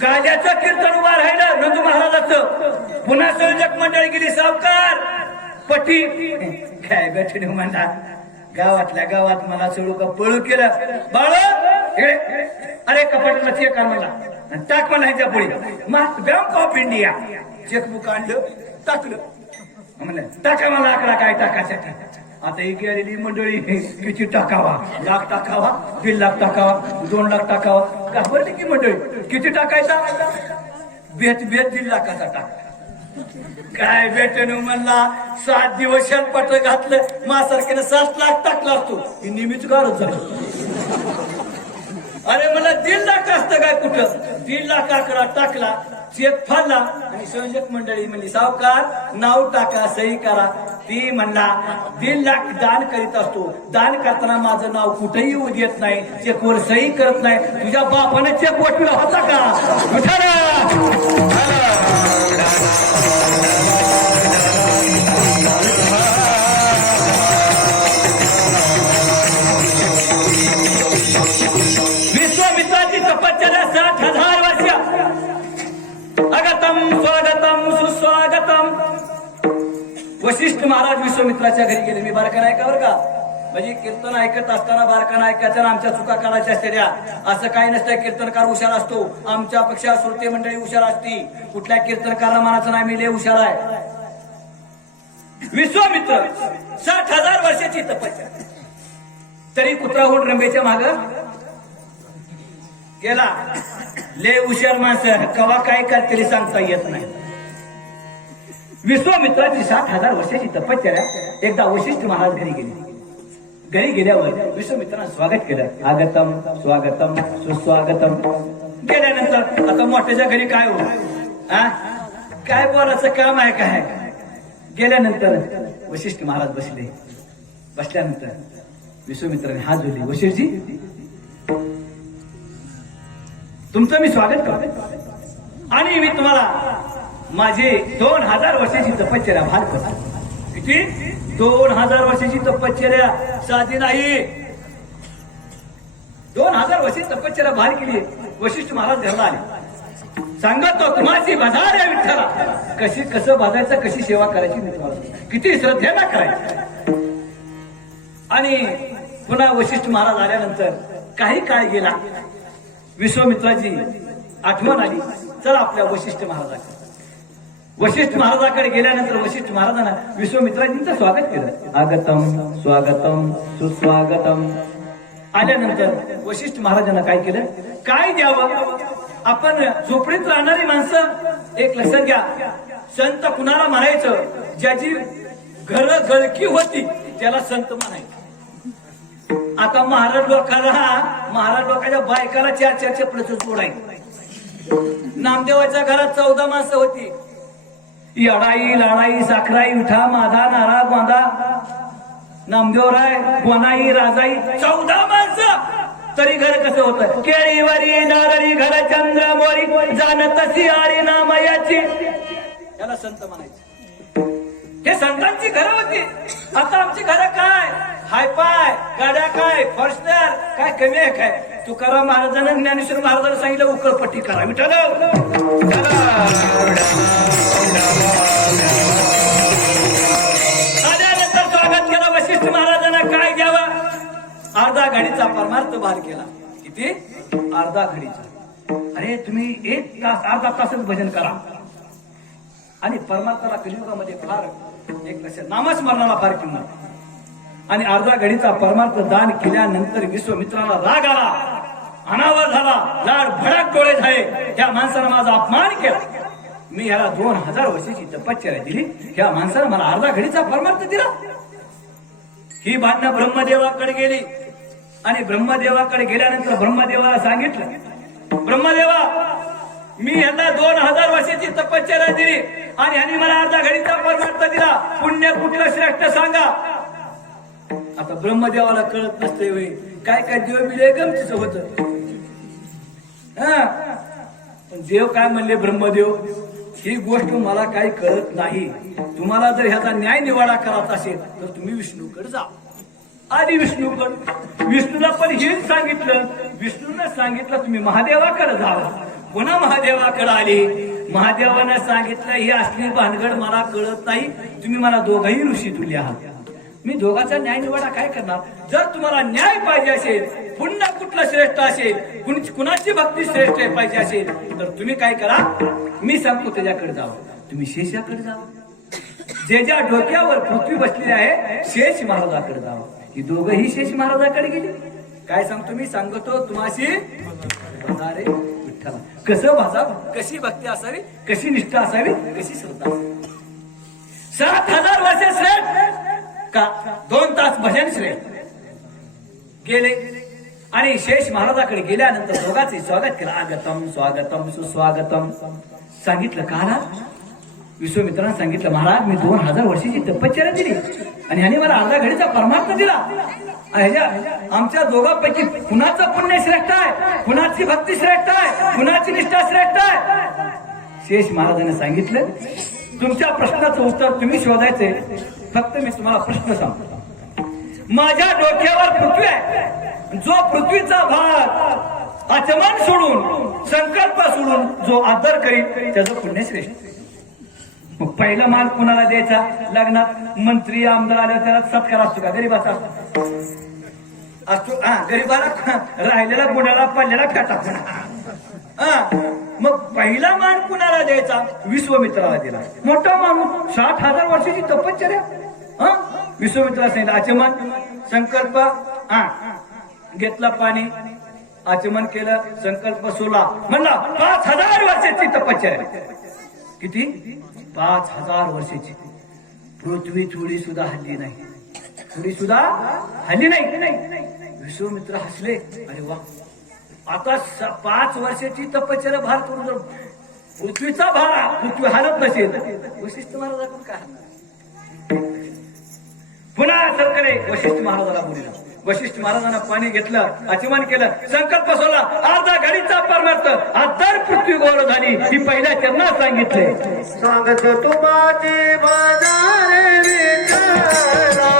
काल्याचं कीर्तन उभा राहिलं नंदू महाराजाचं. पुन्हा संयोजक मंडळी गेली. सावकार, पट्टी. काय गठडी म्हणला, गावातल्या गावात मला सोडू का पळू केलं. बाळ अरे कपाटाला चेक आण म्हणला, टाक मला ह्याच्या पुढे. बँक ऑफ इंडिया चेकबुक आणलं, टाकलं. म्हणलं टाका मला आकडा काय टाकायचा. आता एक आलेली मंडळी किती टाकावा, 1 लाख टाकावा, 1.5 लाख टाकावा, 2 लाख टाकावा. घाबरली की मंडळी. किती टाकायचा? बेत 1.5 लाखाचा टाक. काय बेटन म्हणला, 7 दिवस पट घातलं, माझ्यासारख्यानं 7 लाख टाकला असतो. ही नेहमीच गारच झालं. अरे मला 1.5 लाख असतं काय कुठं? 1.5 लाख आकडा टाकला, चेक फाडला आणि संयोजक मंडळी म्हणली, सावकार नाव टाका, सही करा. ती म्हणला 1.5 लाख दान करीत असतो, दान करताना माझं नाव कुठेही येऊ देत नाही, चेकवर सही करत नाही. तुझ्या बापाने चेक वाटला होता का? विश्वामित्राची तपश्चर्या 60,000 वर्ष. अगतम स्वागतम सुस्वागतम. वशिष्ठ महाराज विश्वामित्राच्या घरी गेले. मी बारकान ऐका बरं का, म्हणजे कीर्तन ऐकत असताना बारकान ऐकायचं ना आमच्या चुका काढायच्या असत्या. असं काही नसतं. कीर्तनकार हुशार असतो, आमच्यापेक्षा श्रोते मंडळी हुशार असती. कुठल्या कीर्तनकाराला मानाचं नाही, मी लय हुशार आहे. विश्वामित्र 60,000 वर्षाची तपस्या, तरी कुत्राहून रंबेच्या माग गेला. लय हुशार माणसं कवा काय करते सांगता येत नाही. विश्वामित्राची 60,000 वर्षाची तपश्चर्या. एकदा वशिष्ठ महाराज घरी गेले. घरी गेल्यावर विश्वामित्रानं स्वागत केलं. आगतम स्वागतम सुस्वागतम. गेल्यानंतर आता मोठ्याच्या घरी काय हो, काय बोलायचं काम आहे काय? गेल्यानंतर वशिष्ठ महाराज बसले. बसल्यानंतर विश्वामित्राने हात जोडले. वशिष्ठजी, तुमचं मी स्वागत करतो आणि मी तुम्हाला माझे 2000 वर्षाची तपश्चर्या भार करतो. किती? 2000 वर्षाची तपश्चर्या साधी नाही. 2000 वर्षाची तपश्चर्या भार केली. वशिष्ठ महाराज घरला आले. सांगतो तुम्हाला बाजार या विठ्ठला कशी कसं बाजायचं, कशी सेवा करायची मी तुम्हाला किती श्रद्धेला करायची. आणि पुन्हा वशिष्ठ महाराज आल्यानंतर काही काळ गेला. विश्वामित्राची आठवण आली. चला आपल्या वशिष्ठ महाराजाकडे. वशिष्ठ महाराजाकडे गेल्यानंतर वशिष्ठ महाराजांना विश्वामित्राजींचं स्वागत केलं. आगतम स्वागतम सुस्वागतम. आल्यानंतर वशिष्ठ महाराजांना काय केलं, काय द्यावं. आपण झोपडीत राहणारी माणसं एक लक्षात घ्या, संत कुणाला म्हणायचं, ज्याची घर गळकी होती त्याला संत म्हणायचं. आता महाराज लोकांना, महाराज लोकांच्या बायकाला 4-4 चपलाचं जोडायचं. नामदेवाच्या घरात 14 माणसं होती. यडाई लाडाई साखराई विठा माधा नारा गोंदा नामदेवराय गोनाई राजाई 14 माणसं. तरी घर कसं होतं? केळीवारी नारळी घर चंद्र मोरी जाणत सियारी नामयाची. याला संत म्हणायचे. हे संतांची घरं होती. आता आमची घरं काय? हायपाय गाड्या, काय फॉर्च्युनर, काय कमी आहे काय? तुकाराम महाराजांना ज्ञानेश्वर महाराजांना सांगितलं उकळपट्टी करा. विठ्ठल आल्यानंतर स्वागत केलं. वशिष्ठ महाराजांना काय द्यावा? अर्धा घडीचा परमार्थ भार केला. किती? अर्धा घडीचा. अरे तुम्ही 1 तास अर्धा तासच भजन करा आणि परमार्थाला कलियुगामध्ये फार एक लक्षात नामस्मरणाला फार किंमत. आणि अर्धा घडीचा परमार्थ दान केल्यानंतर विश्वामित्राला राग आला, अनावर झाला, लाड भडक डोळे झाले. ह्या माणसानं माझा अपमान केला. मी ह्याला 2000 वर्षाची तपश्चर्या दिली, ह्या माणसानं मला अर्धा घडीचा परमार्थ दिला. ही भांडणं ब्रह्मदेवाकडे गेली आणि ब्रह्मदेवाकडे गेल्यानंतर ब्रह्मदेवाला सांगितलं, ब्रह्मदेवा मी ह्यांना 2000 वर्षाची तपश्चर्या दिली आणि ह्यांनी मला अर्धा घडीचा परमार्थ दिला. पुण्य कुठलं श्रेष्ठ सांगा. आता ब्रह्मदेवाला कळत नसते वे काय काय देव मिळे गमतीच होत. पण देव काय म्हणले? ब्रह्मदेव ही गोष्ट मला काही कळत नाही. तुम्हाला जर ह्याचा न्याय निवाडा करायचा असेल तर तुम्ही विष्णूकडे जा. आधी विष्णूला पण हेच सांगितलं. विष्णूने सांगितलं तुम्ही महादेवाकडे जावा. पुन्हा महादेवाकडे आले. महादेवाने सांगितलं ही असली भानगड मला कळत नाही. तुम्ही मला दोघंही ऋषी तुल्य आहात. मी दोघांचा न्याय निवाडा काय करणार? जर तुम्हाला न्याय पाहिजे असेल, पुन्हा कुठलं श्रेष्ठ असेल, कुणाची भक्ती श्रेष्ठ पाहिजे असेल तर तुम्ही काय करा? मी सांगतो त्याच्याकडे जावं. तुम्ही शेषाकडे जावं. जे ज्या डोक्यावर पृथ्वी बसलेली आहे शेष महाराजाकडे जावं. ही दोघंही शेष महाराजाकडे गेली. काय सांगतो? मी सांगतो तुम्हाशी विठ्ठला कसं भासावं, कशी भक्ती असावी, कशी निष्ठा असावी, कशी श्रद्धा असावी. 7000 वर्षे श्रेष्ठ का 2 तास भजन श्रेष्ठ गेले. आणि शेष महाराजाकडे गेल्यानंतर दोघांचे स्वागत केलं. आगतम स्वागतम सुस्वागतम सांगितलं. काला विश्वामित्रांना सांगितलं, महाराज मी 2000 वर्षाची तपश्चर्या दिली आणि ह्याने मला अर्धा घडीचा परमार्थ दिला. आमच्या दोघांपैकी कुणाचं पुण्य श्रेष्ठ आहे, कुणाची भक्ती श्रेष्ठ आहे, कुणाची निष्ठा श्रेष्ठ आहे? शेष महाराजांनी सांगितलं, तुमच्या प्रश्नाचं उत्तर तुम्ही शोधायचे. फक्त मी तुम्हाला प्रश्न सांगतो. माझ्या डोक्यावर पृथ्वी आहे. जो पृथ्वीचा भाग आचमन सोडून, संकल्प सोडून जो आदर करील त्याचं पुण्य श्रेष्ठ. मग पहिला मान कुणाला द्यायचा? लग्नात मंत्री आमदार आल्यावर त्याला सत्कार असतो का? गरीबाचा असतो. गरीबाला राहिलेला बुडाला पडलेला फेटा. मग पहिला मान कुणाला द्यायचा? विश्वामित्राला दिला. मोठा माणूस 60,000 वर्षाची तपश्चर्या. विश्वामित्राला सांगितलं आचमन, संकल्प घेतला, पाणी आचमन केलं, संकल्प सोला, म्हणला 5000 वर्षाची तपश्चर्या. किती? 5000 वर्षाची. पृथ्वी थोडी सुद्धा हल्ली नाही, थोडी सुद्धा हल्ली नाही. विश्वामित्र हसले. अरे वा, आता 5 वर्षाची तपश्चर्या भार करून जर पृथ्वीचा भार पृथ्वी हालत नसेल, वशिष्ठ महाराजाकडून काय? पुन्हा सरकले. वशिष्ठ महाराजाला बोलला. वशिष्ठ महाराजांना पाणी घेतलं, आचमन केलं, संकल्प सोडला, अर्धा घडीचा परमार्थ आदर पृथ्वी गोर झाली. ही पहिल्या चरणात सांगितले. सांगतो तुमाची बाजारे विचारा,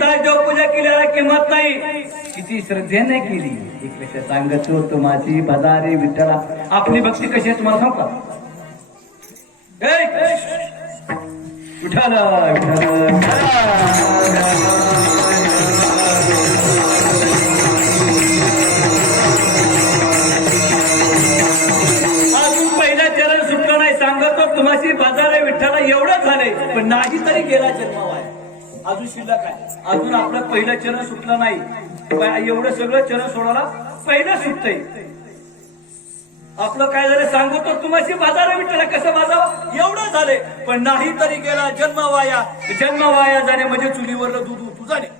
तास देवपूजा केल्याला किंमत नाही, किती श्रद्धेने केली. एक लक्ष सांगतो तुम्हाची भदारे विठ्ठला. आपली भक्ती कशी आहे तुम्हाला सांगू का? विठ्ठल अजून पहिला चरण सुटलं नाही. सांगतो तुम्हाची बाजारे विठ्ठला. एवढं झालंय पण नाही तरी गेला जन्म वाया. अजून शिल्लक आहे. अजून आपलं पहिलं चरण सुटलं नाही. एवढं सगळं चरण सोडायला पहिलं सुटतंय. आपलं काय झालं सांगतो तुम्हाची बाजारा विठ्ठला. कसं बाजावं एवढं झालंय पण नाही तरी गेला जन्म वाया. जन्म वाया जाणे म्हणजे चुलीवरलं दूध उतू जाणे.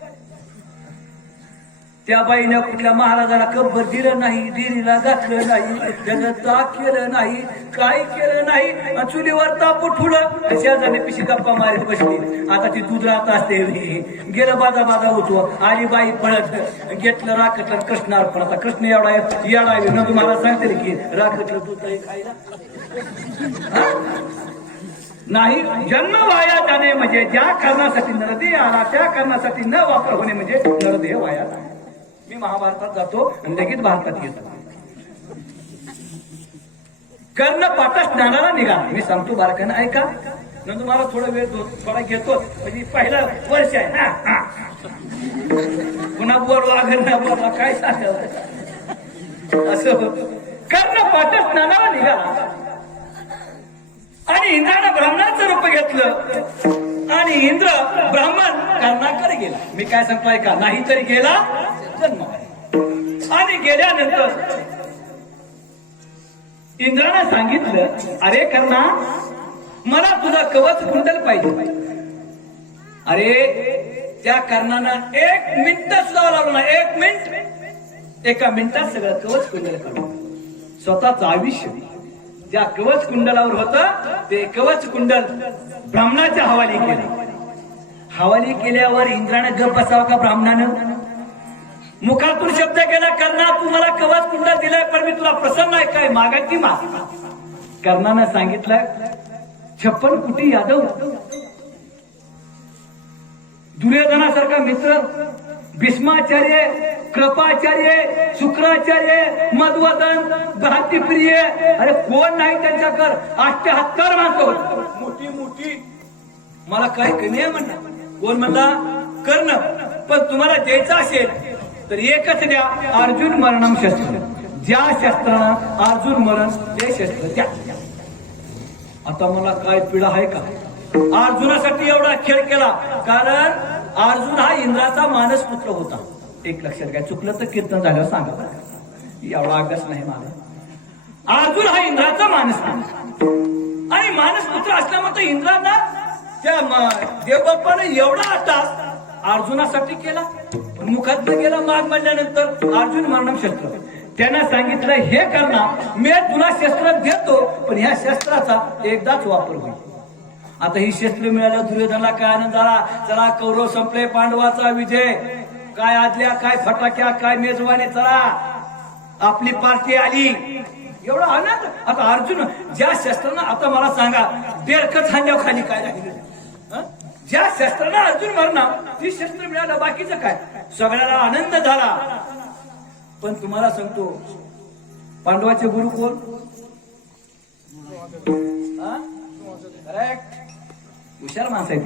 त्या बाईनं कुठल्या महाराजाला कब्बर दिलं नाही, देरीला घातलं नाही, त्यानं ताक केलं नाही, काय केलं नाही. चुलीवर ताप उठवलं, शेजारी पिशी गप्पा मारीत बसली. आता ती दूध राहत असते. गेलं बाजा बाजा होतो. आली बाई पळत घेतलं राखटलं कृष्णावर. पण आता कृष्ण एवढा येडा न तुम्हाला सांगते की राखटलं दूध खायला नाही. जन्म वाया जाणे म्हणजे ज्या कारणासाठी नरदेह आला त्या कारणासाठी न वापर होणे म्हणजे नरदेह वाया जाणे. मी महाभारतात जातो आणि लगेच भारतात येतो. कर्ण पाटा स्नानाला निघाला. मी सांगतो बारकांना ऐका. नंतर मला थोडा वेळ थोडा घेतो म्हणजे पहिला वर्ष आहे ना. पुन्हा बोलवा घरना बोलवा काय सांगावं असं होतं. कर्ण पाटा स्नानाला निघाला आणि इंद्रानं ब्राह्मणाचं रूप घेतलं आणि इंद्र ब्राह्मण कर्णाकडे गेला. मी काय सांगतो ऐका. नाही तरी गेला जन्म. आणि गेल्यानंतर इंद्रानं सांगितलं अरे कर्णा मला तुझा कवच कुंडल पाहिजे. अरे त्या कर्णानं 1 मिनिट सुद्धा लागलो ना. 1 मिनिट. एका मिनिटात सगळं कवच कुंडल काढून स्वतःच आयुष्य ज्या कवच कुंडलावर होतं ते कवच कुंडल ब्राह्मणाच्या हवाली केलं. हवाली केल्यावर इंद्रानं गप बसावं का ब्राह्मणानं? मुखातून शब्द केला कर्णा तू मला कवच कुंडल दिलाय पण मी तुला प्रसन्न आहे काय मागा की माग. कर्णानं सांगितलं 56 कोटी यादव दुर्योधनासारखा मित्र भीष्माचार्य कृपाचार्य शुक्राचार्य मधुवदन भ्रांतिप्रिय अरे कोण नाही त्यांच्याकडे. 78 माणसं होत मोठी मोठी. मला काय कमी आहे म्हणला. कोण म्हणला? कर्ण. पण तुम्हाला द्यायचं असेल तर एकच द्या अर्जुन मरणम शस्त्र. ज्या शस्त्रानं अर्जुन मरण ते शस्त्र द्या. आता मला काय पिढा आहे का? अर्जुनासाठी एवढा खेळ केला कारण अर्जुन हा इंद्राचा मानस पुत्र होता. एक लक्षात घ्या. चुकलं तर कीर्तन झाल्यावर सांगा. एवढा अभ्यास नाही मला. अर्जुन हा इंद्राचा मानस आणि मानस पुत्र असल्यामुळे इंद्रांना त्या देवबाप्पाने एवढा तास अर्जुनासाठी केला. मुखात गेला माग म्हणल्यानंतर अर्जुन मरणम शस्त्र. त्यांना सांगितलं हे करना मी तुला शस्त्र देतो पण ह्या शस्त्राचा एकदाच वापर होईल. आता ही शस्त्र मिळालं दुर्योधनाला काय आनंद झाला. चला कौरव संपले, पांडवाचा विजय. काय आदल्या काय फटाक्या काय मेजवाने. चला आपली पार्टी आली. एवढा आनंद. आता अर्जुन ज्या शस्त्रानं आता मला सांगा बेरकत खांद्यावर खाली काय राहिलं. ज्या शस्त्रानं अर्जुन मरणार ती शस्त्र मिळालं बाकीचं काय. सगळ्याला आनंद झाला. पण तुम्हाला सांगतो पांडवाचे गुरु कोण? हुशार माणसं आहे.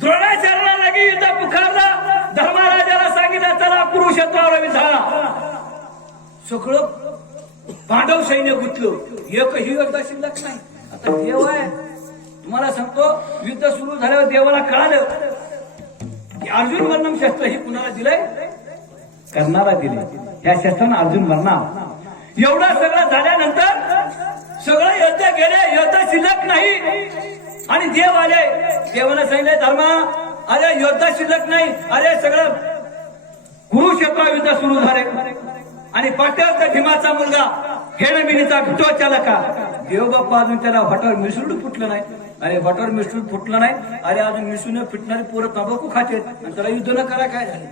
द्रोणाचार्याला लगे युद्ध पुकारला. धर्मराजाला सांगितलं चला कुरुक्षेत्रावर झाला. सगळं पांडव सैन्य गुंतलं. एकही युद्ध शिल्लक नाही. आता देव आहे. तुम्हाला सांगतो युद्ध सुरू झाल्यावर देवाला कळालं की अर्जुन मरणम शस्त्र ही कुणाला दिलंय? कर्णाला दिले. या शस्त्रानं अर्जुन मरणार. एवढं सगळं झाल्यानंतर सगळं युद्ध गेले. युद्ध शिल्लक नाही आणि देव आले. देवानं सांगितलं धर्मा अरे युद्ध शिल्लक नाही. अरे सगळं कुरुक्षेत्र युद्ध सुरू झाले आणि पाट्यावर भीमाचा मुलगा हेणबिनीचा घटो चालका देवबाप्पा अजून त्याला वाटावर मिसळून फुटलं नाही. अरे वाटावर मिसळून फुटलं नाही. अरे अजून मिसळून फुटणारी पोरं तंबाखू खाते आणि त्याला युद्ध न करा काय झालं.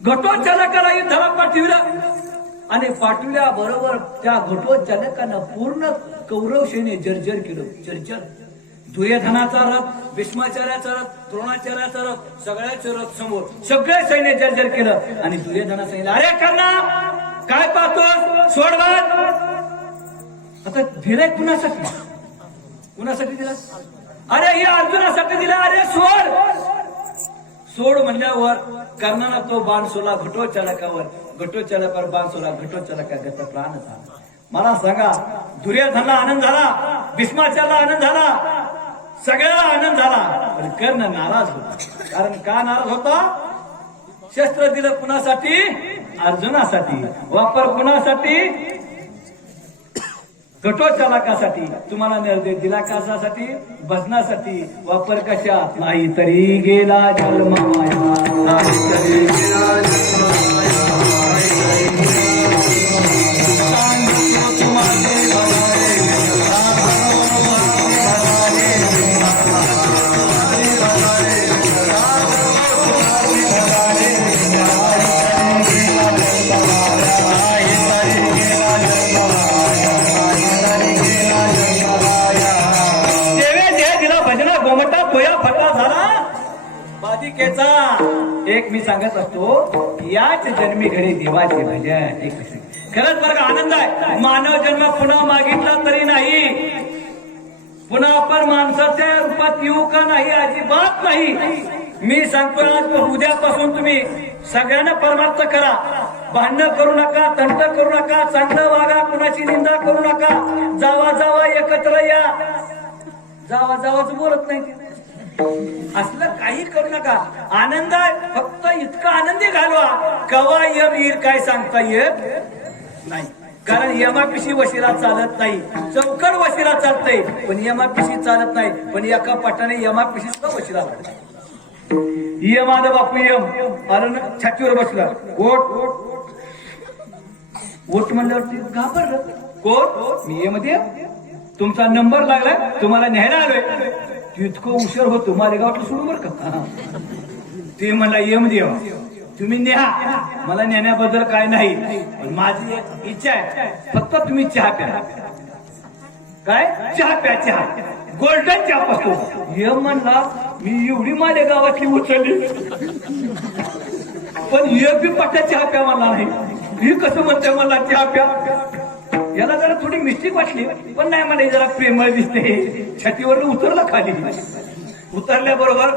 घटोत्चालकाला युद्धाला पाठविलं आणि पाठविल्या बरोबर त्या घटोत्चालकानं पूर्ण कौरव सैन्य जर्जर केलं. जर्जर दुर्योधनाचा रथ, भीष्माचार्याचा रथ, द्रोणाचार्याचा रथ, सगळ्याचे रथ समोर सगळे सैन्य जर्जर केलं आणि दुर्योधना सांगितलं, अरे कर्णा काय पाहतोस, सोड बाण. आता दिलाय कुणासाठी, कुणासाठी दिला? अरे ही अर्जुनासाठी दिला. अरे सोड म्हणल्यावर कर्णाला तो बाण सोडला घटोत्कचालकावर, घटोत्कचालकावर बाण सोडला, घटोत्कचालकाचा प्राण झाला. मला सांगा, दुर्योधनाला आनंद झाला, भीष्माचार्याला आनंद झाला, सगळ्याला आनंद झाला, पण कर्ण नाराज होता. कारण का नाराज होता? शस्त्र दिलं कुणासाठी? अर्जुनासाठी. वापर कुणासाठी? घटोत्कचालकासाठी. तुम्हाला निर्देश दिला कशासाठी? भजनासाठी. वापर कशात? नाही तरी गेला जन्म माया, नाही तरी गेला जन्म एक मी सांगत असतो, याच जन्मी घडी देवाचे भजन. एक खरंच बरं का आनंद आहे. मानव जन्म पुन्हा मागितला तरी नाही, पुन्हा आपण माणसाच्या रूपात येऊ का नाही? अजिबात नाही. मी सांगतो आज उद्यापासून तुम्ही सगळ्यांना परमार्थ करा, भांडणं करू नका, तंट करू नका, चांगलं वागा, कुणाची निंदा करू नका, जावा एकत्र या. जावाच बोलत नाही, असलं काही करू नका. आनंद फक्त इतका आनंदी घालवा, कवा यम येईल काय सांगता येत नाही. कारण यमापिशी वशिला चालत नाही, चौकड वशिला चालतंय पण यमापिशी चालत नाही. पण एका पटाने यमापिशी सुद्धा वशिला यम आलं बापू, यम आलं ना, छातीवर बसला, ओट म्हणल्यावरती घाबरलं. कोण? मी मध्ये तुमचा नंबर लागलाय, तुम्हाला न्यायला आलोय. इतकं उशीर होतो, मालेगावातलं सोडून बरं का. ते मला यम देवा, तुम्ही न्या, मला नेण्याबद्दल काय नाही, पण माझी एक इच्छा आहे, फक्त तुम्ही चहा प्या. काय? चहा प्या, चहा, गोल्डन चहा पाहतो. यम म्हणला, मी एवढी मालेगावातली उचलली, पण एक बी पट्टा चहा प्या म्हणला नाही. ही कसं म्हणतंय मला चहा प्या? याला जरा थोडी मिस्टेक वाटली, पण नाही मला जरा प्रेमळ दिसते. छातीवर उतरलं खाली, उतरल्याबरोबर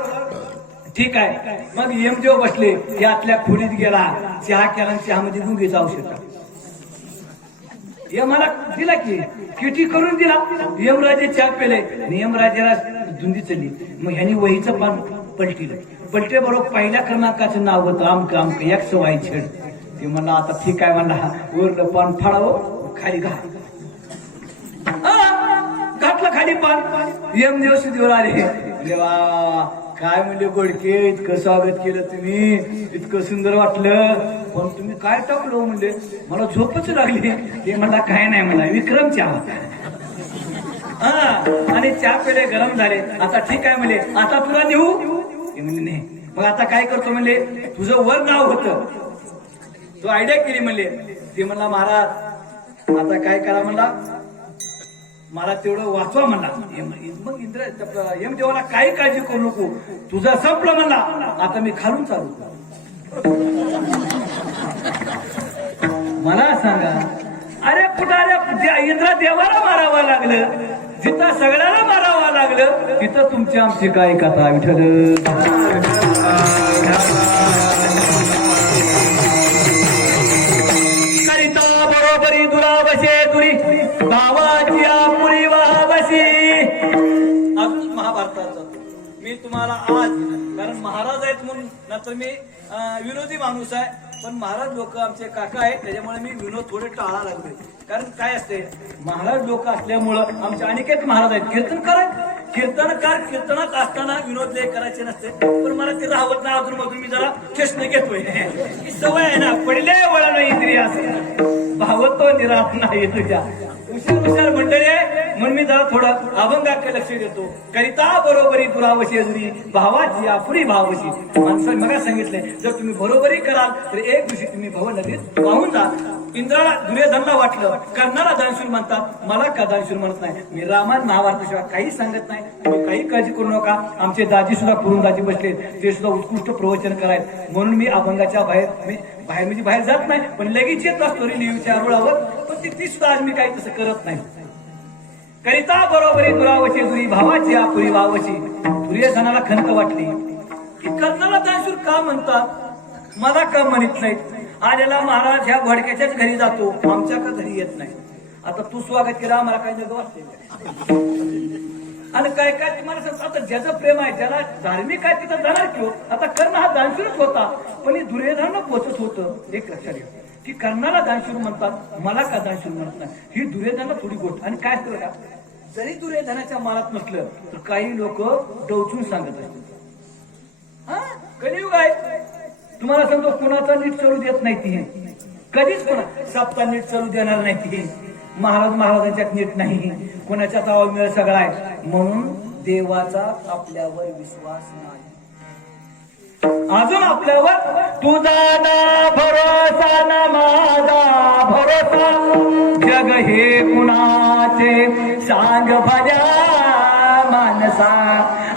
ठीक आहे. मग यम जेव्हा बसले, यातल्या खोलीत गेला, चहा केला, चहामध्ये गुंगीचा औषध टाकला. यमाला दिला की किटी करून दिला. यमराजे चहा पेले आणि यमराजेला धुंदी चढली. मग ह्यानी वहीचं पान पलटिलं. पलटे बरोबर पहिल्या क्रमांकाचं नाव होतं आमक एक्स वाय झेड. ते म्हणला आता ठीक आहे, म्हणला वरलं पान फाडावं, खाली घातलं खाली पान. यम दिवस दिवर आले. देवा काय म्हणले गोडके, इतकं स्वागत केलं तुम्ही, इतकं सुंदर वाटलं, पण तुम्ही काय टाकलो म्हणले? मला झोपच लागली. ते म्हणला काय नाही, मला विक्रम चहा होता. आणि चहा पेले गरम झाले. आता ठीक आहे म्हणले, आता तुला नेऊ? ते म्हणले नाही. मग आता काय करतो म्हणले? तुझं वर नाव होतं, तो आयडिया केली म्हणले. ते म्हणला महाराज आता काय करा म्हणला, मला तेवढं वाचवा म्हणला. मग इंद्र यमदेवाला काही काळजी करू नको, तुझं संपलं म्हणला, आता मी खालून चालू. मला सांगा, अरे कुठे इंद्र देवाला मारावं लागलं, जिथं सगळ्याला मारावं लागलं, तिथं तुमची आमची काय कथा विठ्ठल. करिता बरोबरी दुरावशे दुरी, भावाची आपुरी वाहवशी. अजून महाभारताचा मी तुम्हाला आज, कारण महाराज आहेत म्हणून, नंतर मी विनोदी माणूस आहे, पण महाराज लोक आमचे काका आहेत, त्याच्यामुळे मी विनोद थोडे टाळा लागले. कारण काय असते, महाराज लोक असल्यामुळं आमचे अनेक महाराज आहेत, कीर्तनकार कीर्तनात असताना विनोद लय करायचे नसते, पण मला ते राहत ना, अजून मधून मी जरा चष्ण घेतोय. ही सवय आहे ना, पडले वळण इंद्रिया भावतो निराश नाही तुझ्या. हुशार मंडळी म्हणून मी जरा थोडं अभंगाकडे लक्ष देतो. करिता बरोबरी दुरावशी जुरी भावाची आपुरी भावशी. माणसं मला सांगितलंय जर तुम्ही बरोबरी कराल तर एक दिवशी तुम्ही भव नदीत वाहून जा. इंद्राला दुर्योधनला वाटलं कर्णाला दानशूर म्हणतात मला का दानशूर म्हणत नाही. मी रामायण महाभारताशिवाय काही सांगत नाही. तुम्ही काही काळजी करू नका. आमचे दाजी सुद्धा दाजी बसले ते सुद्धा उत्कृष्ट प्रवचन करायत. म्हणून मी अभंगाच्या बाहेर म्हणजे बाहेर जात नाही पण लगेच येत असतो रिलीव्हच्या रुळावर. पण ती सुद्धा आज मी काही तसं करत नाही. करिता बरोबरी दुरावशी दुरी भावाची आपुरी भावशी. दुर्योधनाला खंत वाटली की कर्णाला दानशूर का म्हणतात मला का म्हणत नाहीत. आलेला महाराज ह्या घोडक्याच्याच घरी जातो आमच्या का घरी येत नाही. आता तू स्वागत केलं आम्हाला काय जग वाटते. आणि काय काय तुम्हाला सांगतो आता ज्याचं प्रेम आहे ज्याला धार्मिक आहे तिथं जाणार किंवा आता कर्ण हा दानशूरच होता पण हे दुर्योधनानं पोचत होतं. एक लक्षात घ्या की कर्णाला दानशूर म्हणतात मला का दानशूर म्हणत नाही. ही दुर्योधनाला थोडी गोष्ट. आणि काय असतं बघा जरी दुर्योधनाच्या मनात नसलं तर काही लोक डवचून सांगत असतात. हा कलियुग आहे. तुम्हाला सांगतो कुणाचा नीट चालू देत नाही ती कधीच कोणा सप्ताह नीट चालू देणार नाही ती. महाराजांच्यात नीट नाही कोणाच्या तावा मिळ सगळा आहे. म्हणून देवाचा आपल्यावर विश्वास नाही. अजून आपल्यावर तुझा ना भरोसा ना माझा भरोसा जग हे कुणाचे सांग भल्या मानसा.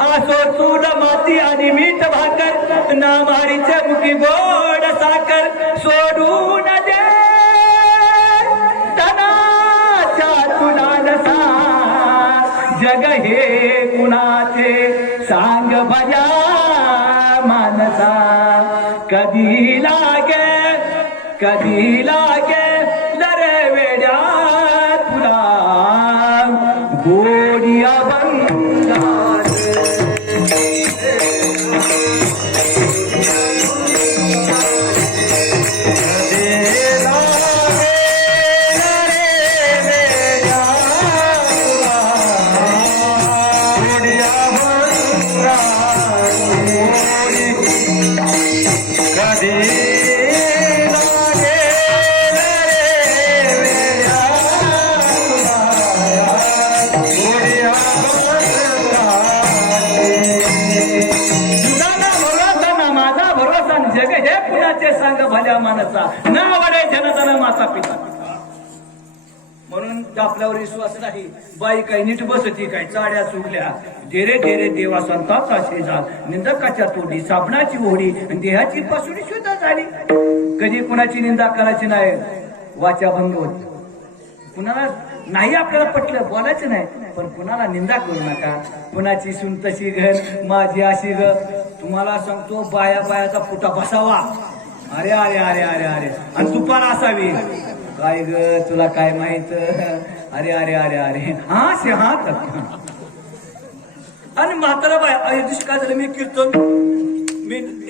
असो चूड माती आणि मीठ भाकर ना मारीच्या मुखी गोड साखर सोडून दे तनाच्या तुनानसा. जग हे कुणाचे सांग भल्या मानसा. कधी लागे लरे वेड्या तुला गोडी अभंगार. माता पिता. म्हणून आपल्यावर विश्वास नाही. बाई काही नीट बसती काय चाड्या चुकल्या धीरे धीरे देवा संताचा शेजार निंदकाच्या तोडी साबणाची ओढी देहाची पासुडी सुद्धा झाली. कधी कुणाची निंदा करायची नाही. वाचाभंग होत. कुणाला नाही आपल्याला पटलं बोलायचं नाही पण कुणाला निंदा करू नका. कुणाची सून तशी घन माझी अशी ग. तुम्हाला सांगतो बायाचा फुटा बसावा. अरे अरे अरे अरे अरे आणि तुपार असावी. काय ग तुला काय माहित. अरे अरे अरे अरे हा आणि म्हातारा बाय दिवशी काय झालं मी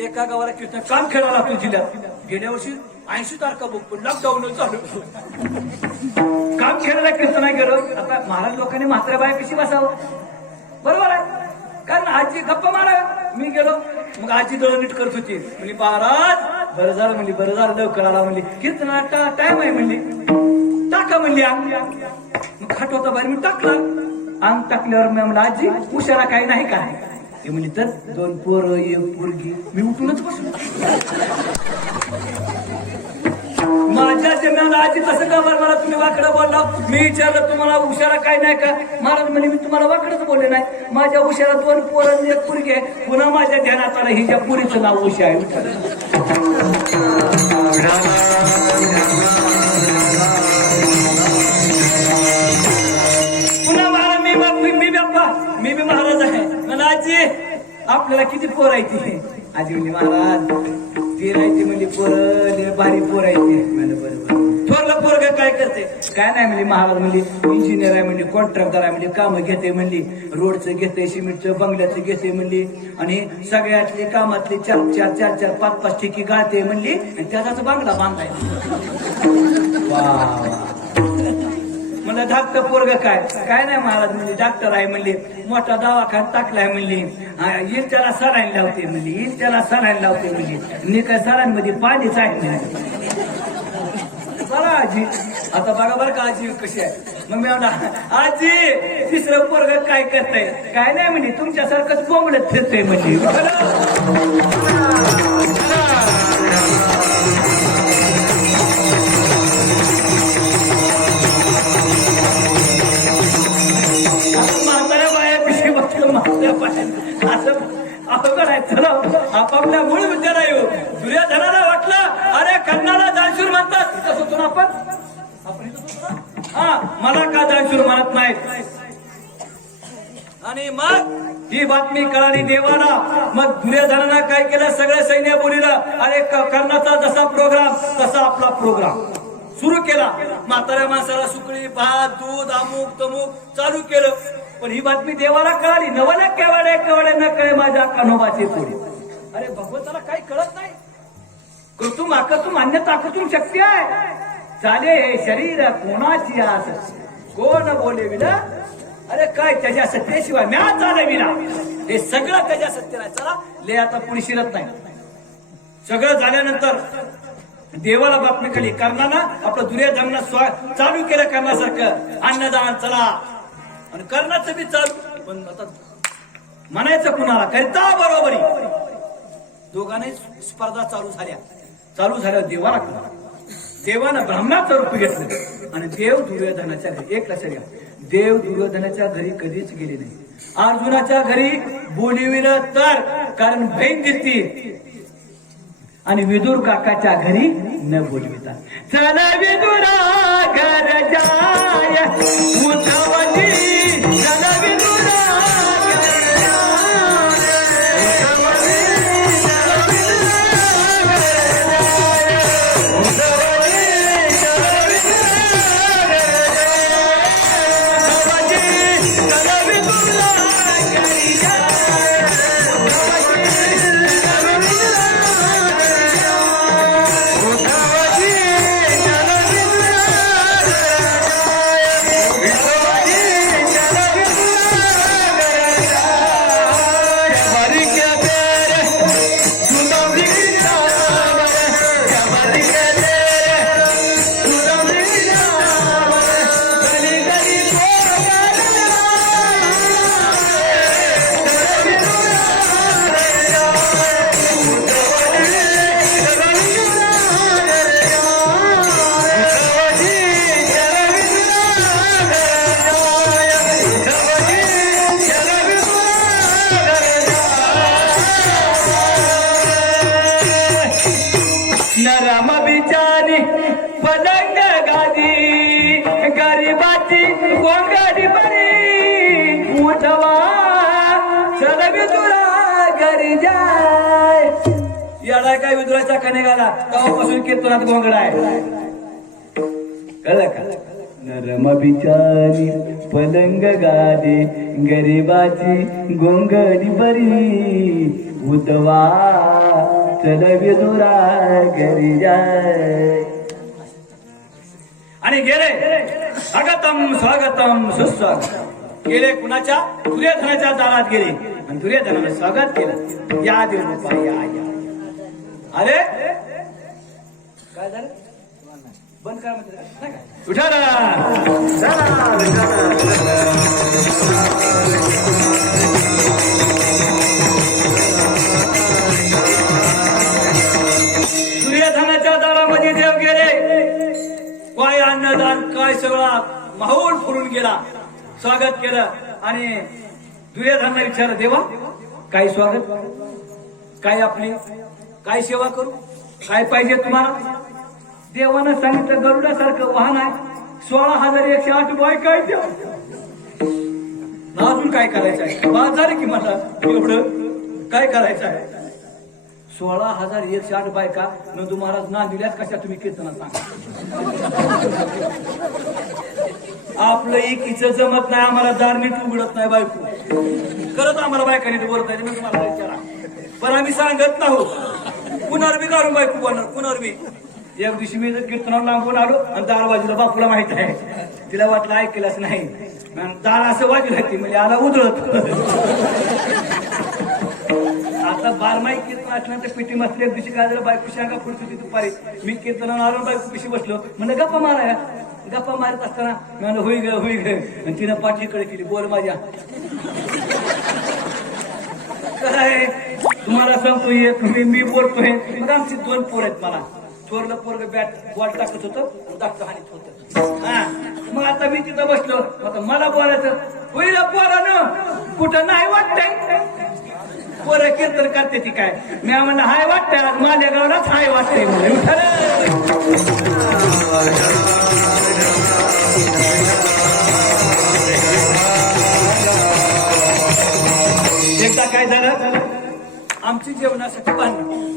एका गावाला कीर्तन काम खेळायला लागतो जिल्ह्यात. गेल्या वर्षी 80 तारखा बुक पण लॉकडाऊन चालू काम खेळायला कीर्तन गेलो. आता महाराज लोकांनी म्हातारा बाय कशी बसावं बरोबर आहे. कारण आजी गप्पा मारा. मी गेलो मग आजी दळ नीट करत होती. म्हणजे महाराज बरं झालं म्हणली बरं झालं लवकर आला म्हणली. कीर्तनाला टाइम आहे म्हणली टाका म्हणली अंग. मग खाट होता बाहेर मी टाकला. अंग टाकल्यावर मी म्हणलं आजी उशाला काही नाही का. ते म्हणली तर 2 पोरं 1 पोरगी. मी उठूनच बसलो. माझ्या जन्माला आजी तसं का बरं मला तुम्ही वाकडं बोलला. मी विचारलं तुम्हाला उशाला काय नाही का. महाराज म्हणे मी तुम्हाला वाकडच बोलले नाही. माझ्या उशाला 2 पोरं 1 पोरगी आहे. पुन्हा माझ्या ध्यानात आलं हिच्या पुरीचं नाव उषा आहे. पुन्हा महाराज मी बी महाराज आहे. मला आजी आपल्याला किती पोर आहे ती. आजी म्हणजे महाराज ती राहायची म्हणजे पोरं भारी पोर आहे ते. बरोबर थोरलं पोरग काय करते काय नाही म्हणली. महाराज म्हणली इंजिनियर आहे म्हणली कॉन्ट्रॅक्टर आहे म्हणली कामं घेते म्हणली. रोडचं घेते सिमेंटचं बंगल्याचं घेते म्हणली. आणि सगळ्यातली कामातली 4 5 ठिकी गाळते म्हणली. आणि त्याचाच बांगला बांधाय. म्हणलं धाकटं पोरग काय नाही महाराज म्हणली डॉक्टर आहे म्हणली. मोठा दवाखाना टाकलाय म्हणली. येईल त्याला सलाईन लावते म्हणली. येईल त्याला सलाईन लावते म्हणली. निका सलाईनमध्ये पाणीच आहे म्हणली. बरं आजी आता बघा बरं का आजी कशी आहे. मग मी म्हणला आजी तिसरं पोरग काय करतंय काय नाही म्हणे तुमच्यासारखंच बोंबलत फिरतंय म्हणजे म्हाताऱ्या बाया पिशी बघतो म्हाताऱ्या बाया असं अवघड आहे. चला आपापल्या मूळ विद्याला येऊ. दुर्योधनाला वाटलं अरे कन्नाला दानशूर म्हणतात इथं होतो ना आपण हा मला का दानशूर म्हणत नाहीत. आणि मग ही बातमी कळाली देवाला. मग दुर्योधनानं काय केलं सगळं सैन्य बोलिलं अरे कर्णाचा जसा प्रोग्राम तसा आपला प्रोग्राम सुरू केला. म्हाताऱ्या माणसाला सुकळी भात दूध अमुक तमुक चालू केलं. पण ही बातमी देवाला कळाली. नवला केवळे केवळे न कळे माझ्या कान्होबाचे पोरी. अरे भगवंताला काही कळत नाही. कृतुम आकर्तुम अन्य ताकतुम शक्ती आहे. चाले हे शरीर कोणाची आस कोण बोले विना. अरे काय त्याच्या सत्तेशिवाय म्या चाले विना. हे सगळं त्याच्या सत्तेला. चला ले आता पुढे शिरत नाही. सगळं झाल्यानंतर देवाला बातमी कळली. कर्णानं आपलं दुर्योधनानं चालू केलं कर्णासारखं अन्नदान चला आणि कर्णाचं बी चालू. पण आता म्हणायचं कुणाला करता बरोबरी. दोघांनी स्पर्धा चालू झाल्या देवाला कळलं. देवानं ब्राह्मणाचं रूप घेतलं आणि देव दुर्योधनाच्या घरी. एक लक्षात घ्या देव दुर्योधनाच्या घरी कधीच गेले नाही. अर्जुनाच्या घरी बोलिविलं तर कारण बहीण दिसती आणि विदुर काकाच्या घरी न बोलविता. चला विदुरा घर जाय उद्धवजी चला विदुरा पलंग गादी गरीबाची गोंगाडी बरी उठवा चल विदुरा घरी जाय. याला काय विदुराचा कनेगाला तेव्हापासून कीर्तनात गोंगडा आहे. कळलं का. नरम बिचारी पलंग गादी गरीबाची गोंगडी बरी उठवा चल विदुरा घरी जाय. आणि गेले स्वागतम स्वागतम सुस्वागतम गेले कुणाच्या दुर्योधनाच्या दारात गेले आणि दुर्योधनाने स्वागत केलं. या देवरूपा या या. अरे काय झालं बंद करा म्हणते उठा दुर्योधनाच्या दारामध्ये देव गेले. काय अन्नदान काय सगळा माहोल फुरून गेला. स्वागत केलं आणि दुर्योधनाला विचारलं देवा काय स्वागत काय आपली काय सेवा करू काय पाहिजे तुम्हाला. देवानं सांगितलं गरुडासारखं वाहन आहे 16,108 बायका आहेत द्या. अजून काय करायचं आहे बाजार की मला एवढं काय करायचं आहे. 16,108 बायका नंदू महाराज ना दिल्यास कशा तुम्ही कीर्तनात सांगा. आपलं एकीचं जमत नाही आम्हाला दार नीट उघडत नाही बायको करत आम्हाला बायका नीट बोलत नाही. मी तुम्हाला विचारा पण आम्ही सांगत नाहो. पुनर्वी काढून बायको बोलणार पुनर्वी. एक दिवशी मी कीर्तनावर लांबून आलो आणि दार वाजूला बापूला माहित आहे. तिला वाटलं ऐकलंच नाही दार असं वाजू लागते म्हणजे आला उधळत. आता बारमाही कीर्तन असल्यानंतर पिटी मसली एक दिवशी काय झालं बायको सांगा पुढची दुपारी मी कीर्तनावर आलो बायको पिशी बसलो म्हणलं गप्पा मारा गप्पा मारत असताना म्हणलं होई ग आणि तिनं पाठीकडे केली बोल माझ्या काय तुम्हाला सांगतो एक मी बोलतोय मग आमची 2 पोर आहेत मला थोरलं पोरग बॅट बॉल टाकत होतं दाखचं हानीत होतं हा मग आता मी तिथं बसलो आता मला बोलायचं होईल पोरानं कुठं नाही वाटतंय पोरं कीर्तन करते ती काय मी म्हणलं हाय वाटतंय आज माझ्या गावालाच हाय वाटतंय एकदा काय झालं आमची जेवणासाठी बांधली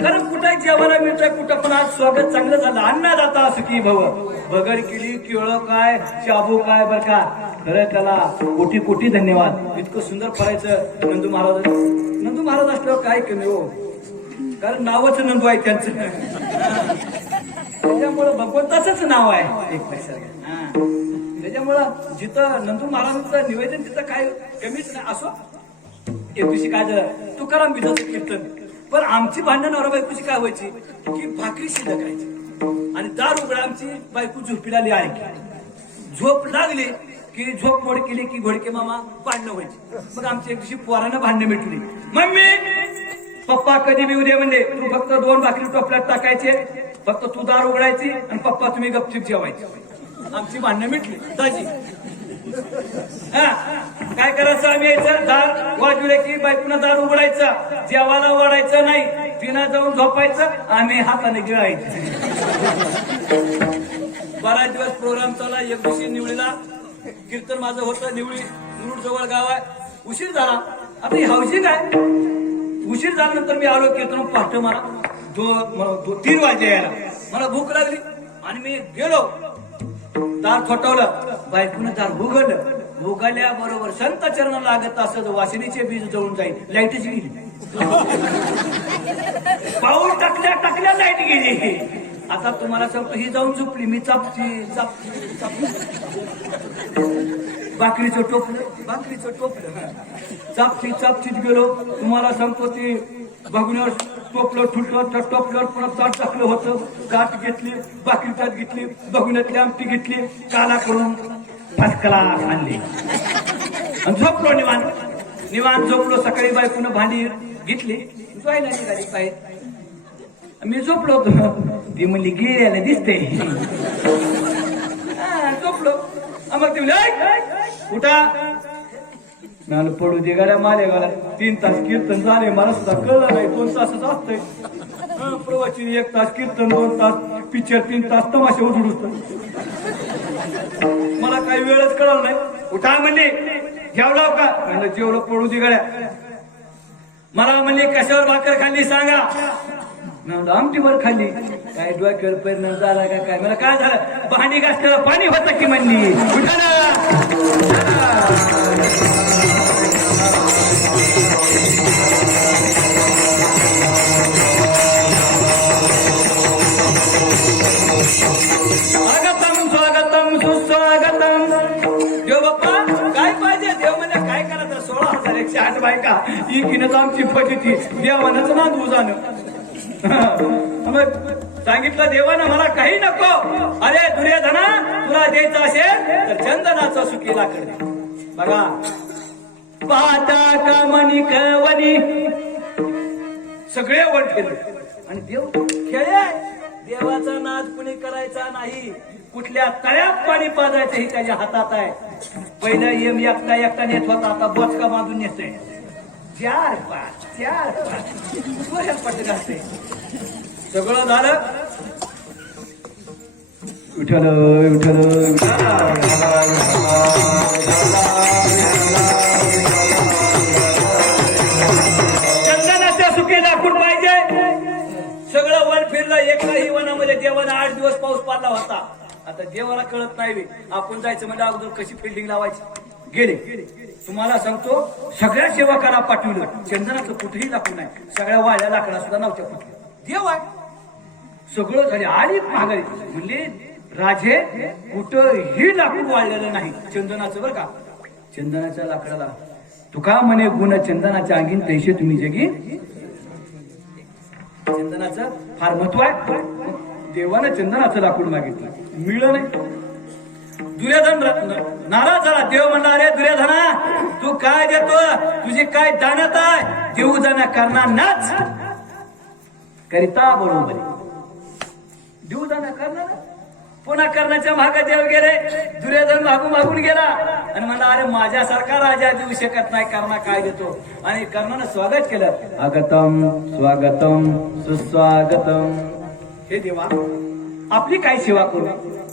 कारण कुठं जेवायला मिळतंय कुठं पण आज स्वागत चांगलं झालं अन्नदाता असं की भव भगर केली केळं काय शाबू काय बर का खरं त्याला कोटी कोटी धन्यवाद इतकं सुंदर फरायचं नंदू महाराज असल्यावर काय कमी हो कारण नावच नंदू आहे त्यांचं त्याच्यामुळं भगवंताचंच नाव आहे एक पैसा त्याच्यामुळं जिथं नंदू महाराजांचं निवेदन तिथं काय कमीच नाही असो एक दिवशी काय झालं तुकाराम बिदाचं कीर्तन पण आमची भांडण नवरा बायकोची काय व्हायची की भाकरी शिल्लक राहायची आणि दार उघडा आमची बायको झोपीला आहे झोप लागली की झोप मोड केली की घोडके मामा भांडणं व्हायची मग आमची एक दिवशी पोरानं भांडणं मिटली मम्मी पप्पा कधी बी उद्या म्हणजे तू फक्त 2 भाकरी टोपल्यात टाकायचे फक्त तू दार उघडायची आणि पप्पा तुम्ही गपचिप जेवायचे आमची भांडणं मिटली दाजी हा काय करायचं आम्ही यायचं दार वाजवले की बायकोनं दार उघडायचं जेवायला वाढायचं नाही तिनं जाऊन झोपायचं आम्ही हाताने गिळायचं 12 दिवस प्रोग्राम चालला एक दिवशी निवळीला कीर्तन माझं होतं निवळी मुरुड जवळ गाव आहे उशीर झाला आता ही हाऊसिंग आहे उशीर झाल्यानंतर मी आलो कीर्तन पहाटे मला 3 वाजले यायला मला भूक लागली आणि मी गेलो दार थोटवलं बायकोनं दार उघडल्या बरोबर संत चरण लागत असत वासिनीचे बीज जळून जाईल लाईटच गेली पाऊल टाकल्या लाईट गेली आता तुम्हाला सांगतो ही जाऊन झोपली मी चापची भाकरीचं टोपलं चापचीत गेलो तुम्हाला सांगतो ती बघण्यावर टोपलं ठुललं टोपल्यावर पुन्हा ताट टाकलं होतं गाठ घेतली भाकरी ताट घेतली बघण्यातली आमटी घेतली काला करून फसकला आणली आणि झोपलो निवांत झोपलो सकाळी बायकोनं भांडी घेतली जायला निघाली पाहिजे मी झोपलो होतो ती म्हणली गेल्याला दिसते झोपलो मग ती म्हणली उठा मला पडू दे गाड्या माले गाड्या 3 तास कीर्तन झाले मला सुद्धा कळलं नाही 2 तासच असतंय प्रवचन 1 तास कीर्तन 2 तास पिक्चर 3 तास तमाशा उठून मला काही वेळच कळलं नाही उठा म्हणले जेवला का म्हणलं जेवलं पडू दे गाड्या मला म्हणले कशावर भाकर खाल्ली सांगा म्हणलं आमटीवर खाल्ली काय डोक्यावर परिणाम झाला का काय मला काय झालं भांडी घासल्याला पाणी होतं की म्हणली उठा स्वागतम सुस्वागतम देव बाप्पा काय पाहिजे देव म्हणजे काय करायचं 16,108 बायका ही किनच आमची फजिती देवानाच ना दुजानं मग सांगितलं देवानं मला काही नको अरे दुर्योधना तुला द्यायचं असेल तर चंदनाचं सुखी लाकड बघा पाहता कामनी कवनी सगळे वर केले आणि देव खेळे देवाचा नाद कुणी करायचा नाही कुठल्या तळ्यात पाणी पाजायचं हे त्याच्या हातात आहे पहिलं येम एकटा नेत होता आता बोचका बांधून नेतोय 4-5 पट घालते सगळं झालं विठ्ठल चंदनाच्या सुखी लाकूड पाहिजे सगळं वन फिरलं एकाही वनामध्ये देवाला 8 दिवस पाऊस पडला होता आता देवाला कळत नाही आपण जायचं म्हणजे अगोदर कशी फिल्डिंग लावायची गेले तुम्हाला सांगतो सगळ्या सेवकाला पाठवलं चंदनाचं कुठेही लाकूड नाही सगळ्या वाळ्या लाकडा सुद्धा नव्हत्या कुठल्या देव आहे सगळं झाले आली महागाई म्हणले राजे कुठंही लाकूड वाळलेलं नाही चंदनाचं बरं का चंदनाच्या लाकडाला तुका म्हणे गुण चंदनाच्या अंगीन तैसे तुम्ही जगी चंदनाचं फार महत्व आहे देवानं चंदनाचं लाकूड मागितलं, मिळलं नाही. दुर्योधन नाराज झाला. देव म्हणला, अरे दुर्योधना, तू काय देतो, तुझी काय दानत आहे, देऊ जाण्या करणार नाच करिता बरोबर देऊ जाण्या करणार. पुन्हा कर्णाच्या मागे देव गेले. दुर्योधन मागून गेला आणि म्हणला, अरे माझ्यासारखा राजा देऊ शकत नाही, कर्णा काय देतो. आणि कर्णानं स्वागत केलं. आगतम स्वागतम सुस्वागतम. हे देवा, आपली काय सेवा करू,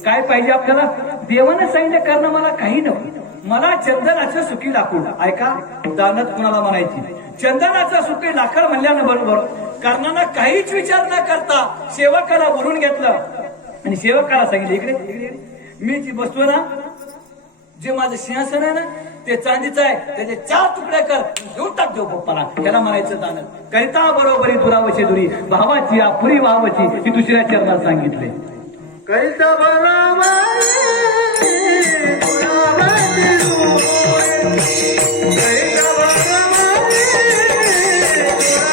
काय पाहिजे आपल्याला. देवानं सांगितलं, कर्ण मला काही नको, मला चंदनाचं सुखी लाकूड. ऐका, दानत कुणाला म्हणायची. चंदनाचं सुखी लाकड म्हणल्यानं बरोबर कर्णानं काहीच विचार न करता सेवकाला बोलून घेतलं आणि सेवकाला सांगितलं, इकडे मी जी बसतो ना, जे माझं सिंहासन आहे ना, ते चांदीचं आहे, त्याचे 4 तुकडे कर, देऊन टाक देऊ पप्पाला. त्याला म्हणायचं दानत. करिता बरोबरी दुरावची दुरी भावाची पुरी वाहावची, ती दुसऱ्या चरणात सांगितले. करिता बरोबरी दुरावची दुरी, करिता बरोबरी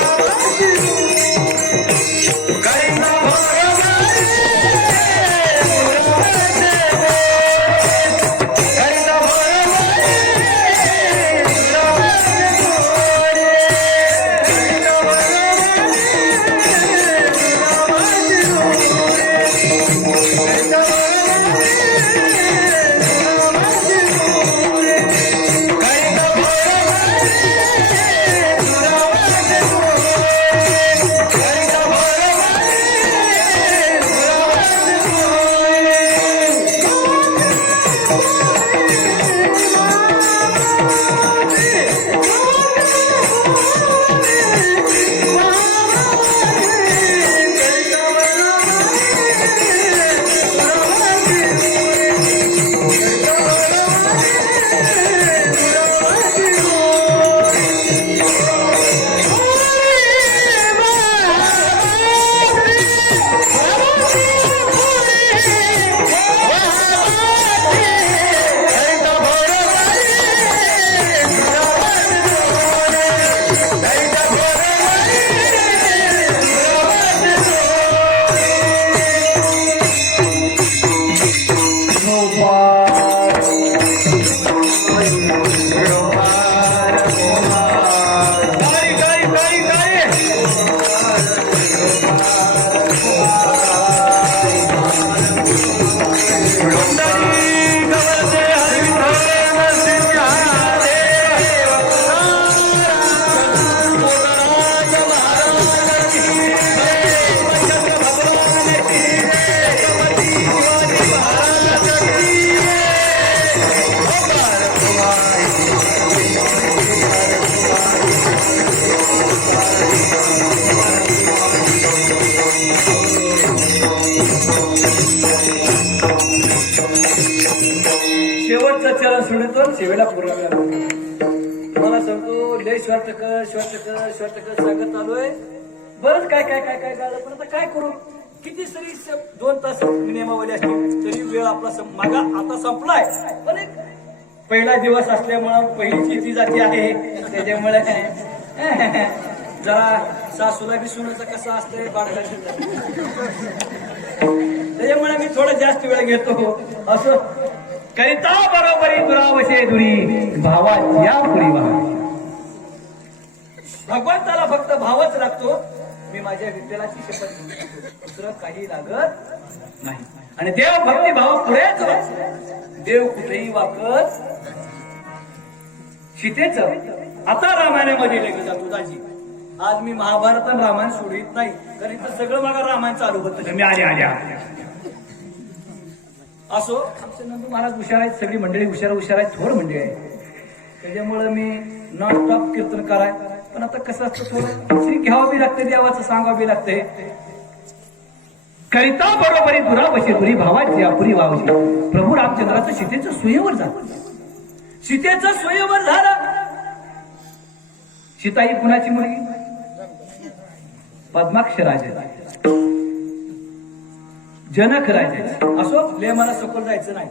दुरावची दुरी, करिता शेवटचं चरण सोडतो, शेवेला पूर्ण मला सांगतो, लय श्वार्टक सांगत आलोय. बरंच काय काय काय काय झालं, पण आता काय करू. किती सरी 2 तास नियमावली असते तरी वेळ आपला मागा आता संपलाय. पण एक पहिला दिवस असल्यामुळं पहिलीची ती जाती आहे, त्याच्यामुळे जरा सासूला बी सुनाचं कसं असतंय बाळाला, त्याच्यामुळे मी थोडं जास्त वेळ घेतो. असं करिता बरोबरी दुरावशे दुरी भावाच्या पुरी वाहावी. भगवंताला फक्त भावच लागतो. मी माझ्या विठ्ठलाची शपथ घेतो, दुसरं काही लागत नाही. आणि देव भक्ती भाव पुढेच, देव कुठेही वाकत. सीतेच आता रामायणामध्ये लेखी जातो दाजी. आज मी महाभारत आणि रामायण सोडित नाही, कारण इथं सगळं मला रामायण चालू होतं. मी आले असो, आमचे नंदू महाराज हुशार आहेत, सगळी मंडळी हुशार आहेत, थोड मंडळी आहे, त्याच्यामुळे मी नॉन स्टॉप कीर्तन कराय. पण आता कसं असतं, थोडं श्री घ्यावं बी लागते, देवाचं सांगावं बी लागते. करिता बरोबरी दुरावशी दुरी भावाची अपुरी वावशी. प्रभू रामचंद्राचं सीतेचं स्वयंवर झालं. सीतेचं स्वयंवर झालं. सीता ही कुणाची मुलगी? पद्माक्ष राजा, जनक राजाची. असो, ले मला सखोल जायचं नाही,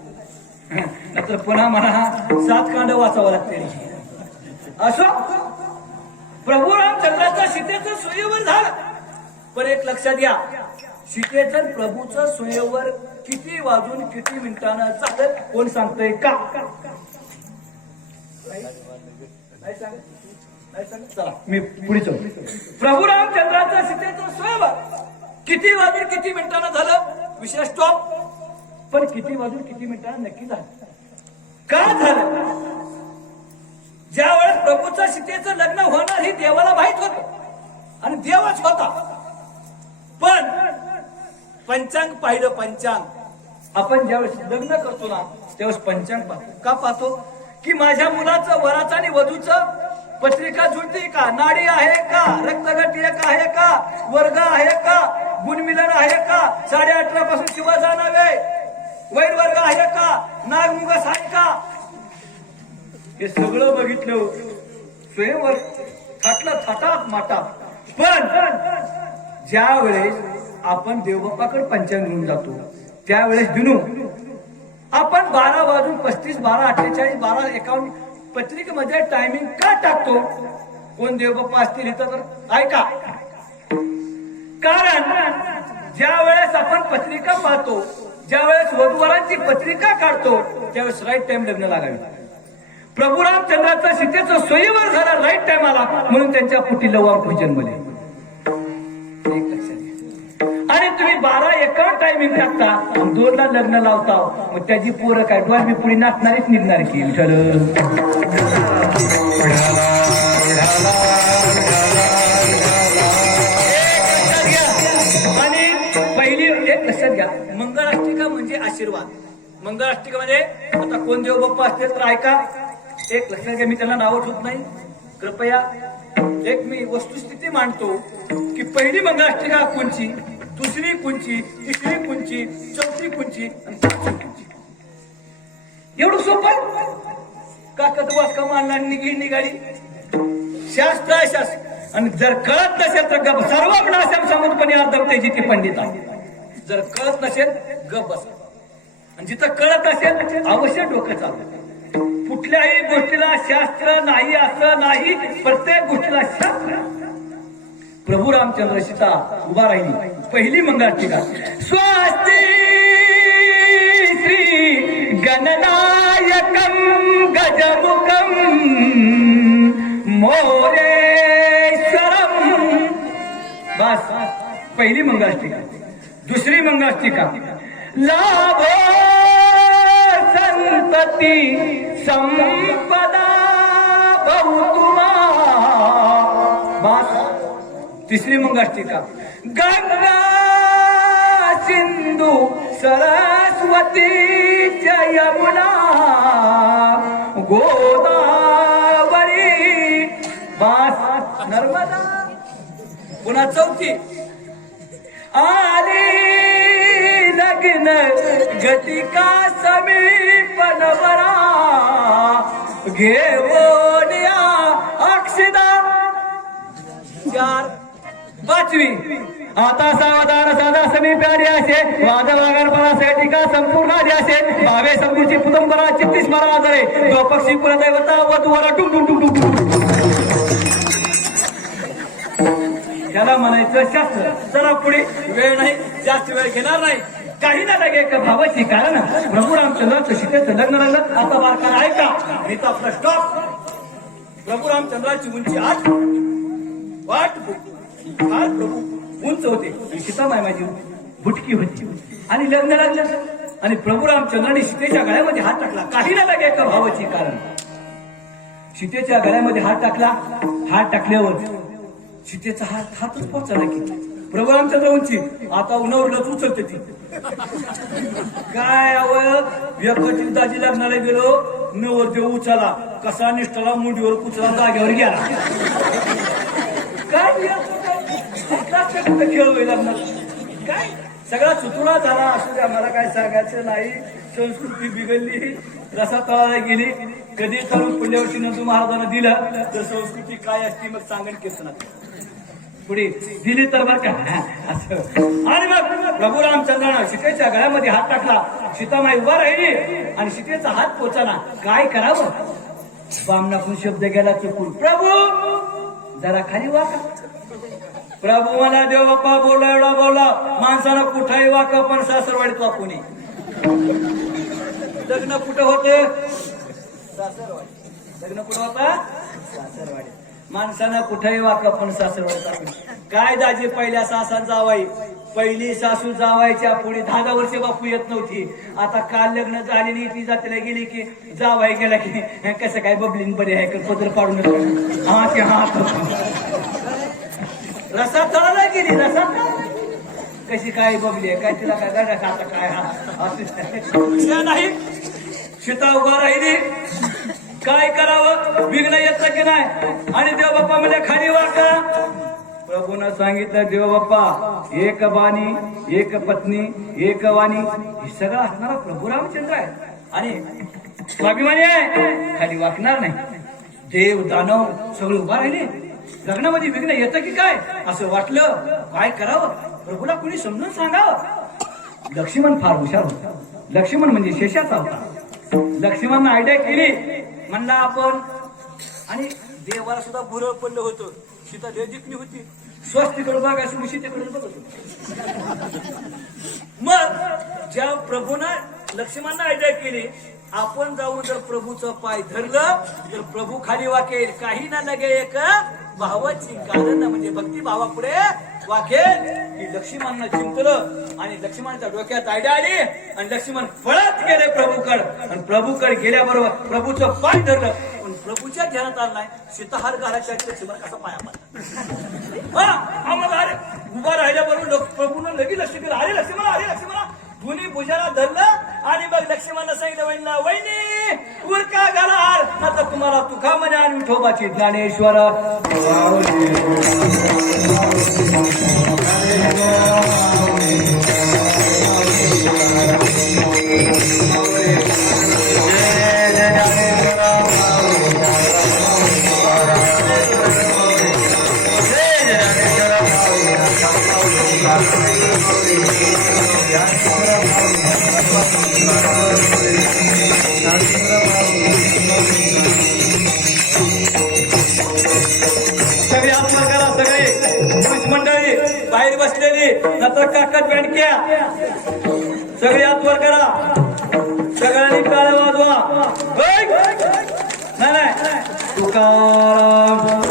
नंतर पुन्हा मला 7 कांड वाचावं लागते. असो, प्रभू रामचंद्राच्या सीतेचं स्वयंवर झालं. पण एक लक्षात घ्या, सीतेचं प्रभूचं स्वयंवर किती वाजून किती मिनिटानं झालं कोण सांगतंय का? नाही सांगत? नाही सांगत? चला मी पुढे जाऊ. प्रभू रामचंद्राचं सीतेचं स्वयंवर किती वाजून किती मिनिटानं झालं विषय स्टॉप. पण किती वाजून किती मिनिटानं नक्की झालं का झालं? ज्या वेळेस प्रभूचं सीतेचं लग्न होणार हे देवाला माहित होत आणि देवच होता. पण पंचांग पाहिलं. पंचांग आपण ज्यावेळेस लग्न करतो ना त्यावेळेस पंचांग पाहतो. का पाहतो? की माझ्या मुलाचं वराचं आणि वधूचं पत्रिका जुळते का, नाडी आहे का, रक्तगट एक आहे का, वर्ग आहे का, गुणमिलन आहे का, 18.5 पासून शिवा जाणावे, वैर वर्ग आहे का, नागमुगस आहे का, हे सगळं बघितलं. स्वयंवर थाटलं थाटात माटात. पण ज्या वेळेस आपण देवबाप्पाकडे पंचांग घेऊन जातो त्यावेळेस दिनू आपण 12 वाजून 35, 12:48, 12:51 पत्रिकेमध्ये टायमिंग का टाकतो? कोण देवबाप्पा असतील इथं तर ऐका. कारण ज्या वेळेस आपण पत्रिका पाहतो, ज्या वेळेस वधूवरांची पत्रिका काढतो त्यावेळेस राईट टाइम लग्न लागावी. प्रभू रामचंद्राचा सीतेचं स्वयंवर झालं राईट टाइम आला म्हणून त्यांच्या पोटी लवांकुश जन्मले. आणि तुम्ही 12:51 टायमिंग टाकता आणि 2ला लग्न लावता, मग त्याची पोरं काय डोळ्यात पुढे नाचणारीच निघणार की विठ्ठल. आणि पहिली एक लक्षात घ्या, मंगळाष्टिका म्हणजे आशीर्वाद. मंगळाष्टिका म्हणजे आता कोण देव बाप्पा असतील तर ऐका. एक लक्षात घ्या, मी त्यांना नाव ठेवत नाही कृपया. एक मी वस्तुस्थिती मांडतो की पहिली मंगळाष्टिका कोणची, दुसरी कोणची, तिसरी कोणची, चौथी कोणची आणि पाचवी कोणची. एवढं सोपं का? कदवास का मानला निघाली शास्त्र आहे शास्त्र. आणि जर कळत नसेल तर गप सर्व गुणाश्याम समुद्रपणे अर्धवतेची ती पंडित आहे. जर कळत नसेल गप बस. आणि जिथं कळत असेल अवश्य डोकं चालतं. कुठल्याही गोष्टीला शास्त्र नाही असं नाही, प्रत्येक गोष्टीला शास्त्र. प्रभू रामचंद्र सीता उभा राहिली. पहिली मंगळाष्टिका स्वस्ति श्री गणनायकम गजमुखम मोरेश्वरम. बस पहिली मंगळाष्टिका. दुसरी मंगळाष्टिका लाभो संतती संपदा बहुतुमा. बस तिसरी मंगळाष्टिका गंगा सिंधू सरस्वती यमुना गोदावरी. बस नर्मदा. पुन्हा चौथी आली लग्न गतिका समीपन बरा घेऊन या अक्षदा. 4 पाचवी आता सावधान साधा समीप आली असे वाद वागणपणासाठी का संपूर्ण आली असे भावे संपूरची पुतंबरा चित्तीस मारा आदरे जो पक्षी कुलदैवता वधूवरा टुक टुक टुक टुक. त्याला म्हणायचं शास्त्र. चला पुढे, वेळ नाही, जास्त वेळ घेणार नाही. काही ना लागे का भावाची. कारण प्रभू रामचंद्राचं सीतेचं लग्न लागलं. आता बारकार ऐका, मी तर आपला स्टॉप. प्रभू रामचंद्राची उंची 8 वाट प्रभू उंच होते. सीतामाई माझी बुटकी होती. आणि लग्न लागलं आणि प्रभू रामचंद्राने सीतेच्या गळ्यामध्ये हात टाकला. काही ना लागे का भावाची. कारण सीतेच्या गळ्यामध्ये हात टाकला. हात टाकल्यावर सीतेचा हातच पोचला की प्रभू रामचंद्र उंची. आता उन्हावरलाच उचलते ती. काय व्यक्ती दाजी लग्नाला गेलो, नवरदेव उचला कसा निष्ठाला मुंडीवर कुचला जागेवर गेला. काय खेळ होईल लग्नात. काय सगळा चुतुळा झाला. असू द्या, मला काय सांगायचं नाही. संस्कृती बिघडली, रसा तळाला गेली. कधी करून पुण्यावर्षी नंदू महाराजांना दिला तर संस्कृती काय असती मग सांगण कीर्तनात पुढे दिली तर बर का असं. आणि मग प्रभू रामचंद्रानं सीतेच्या गळ्यामध्ये हात टाकला. सीतामाई उभा राहिली आणि सीतेचा हात पोचला. काय करावं? बामणातून शब्द गेला चुकून, प्रभू जरा खाली वाका. प्रभू मला देव बाप्पा बोला एवढा बोला माणसानं कुठाही वाक पण सासरवाडीत वाकू नये. लग्न कुठं होते सासरवाडी. लग्न कुठं होता सासरवाडी. माणसानं कुठेही वाक पण सासरवाडीत वाकू नये. काय दाजी पहिल्या सासान जावाई पहिली सासू जावायच्या पुढे 10 वर्ष बापू येत नव्हती. आता काल लग्न झाली नाही ती जातीला गेली की जावाई गेला की कसं काय बबलीन बरे आहे का पदर पाडून हा ते हा रसात चढायला गेली रसात कशी काय बबली आहे काय तिला काय गाडा खाता काय हा नाही सीता उभा राहिली. काय करावं विघ्न येतं की नाही आणि देव बाप्पा म्हणजे खाली वाका. प्रभूनं सांगितलं देव बाप्पा एक बाणी एक पत्नी एक वाणी हे सगळं असणारा प्रभू रामचंद्र आहे आणि स्वाभिमानी आहे खाली वाकणार नाही. देव दानव सगळे उभा राहिले. लग्नामध्ये विघ्न येतं की काय असं वाटलं. काय करावं प्रभूला कुणी समजून सांगावं. लक्ष्मण फार हुशार होता. लक्ष्मण म्हणजे शेषाचा होता. लक्ष्मण आयडिया केली म्हणला आपण आणि देवाला सुद्धा बुरळ पडलं होतं. सीता जिंकली होती स्वस्तिकडे बघायचं सीतेकडे बघत होती. मग ज्या प्रभूनं लक्ष्मणांना आयडिया केली आपण जाऊन जर प्रभूचं पाय धरलं तर प्रभू खाली वाकेल. काही ना लगे एक भावाची कारण म्हणजे भक्ती भावापुढे वाकेल. की लक्ष्मणांना चिंतलं आणि लक्ष्मणाच्या डोक्यात आयडिया आली आणि लक्ष्मण पळत गेले प्रभूकड आणि प्रभूकड गेल्याबरोबर प्रभूचं पाय धरलं पण प्रभूच्या ध्यानात आलं नाही. सीताहार घालायच्या लक्ष्मण कसा पाया पडला. आम्हाला अरे उभा राहिल्याबरोबर प्रभूनं लगेच लक्ष केलं अरे लक्ष्मणा दोन्ही भुजाला धरलं आणि मग लक्ष्मणाला सांगितलं वहिनीला वहिनी उरका घाला हार आता तुम्हाला तुका म्हणे आणि विठोबाची ज्ञानेश्वर. सगळे आत्मा करा सगळे पुरुष मंडळी बाहेर बसलेली नंतर काकत बँडक्या सगळे आत्मा करा. सगळ्यांनी टाळ्या वाजवा. नाही तुकाराम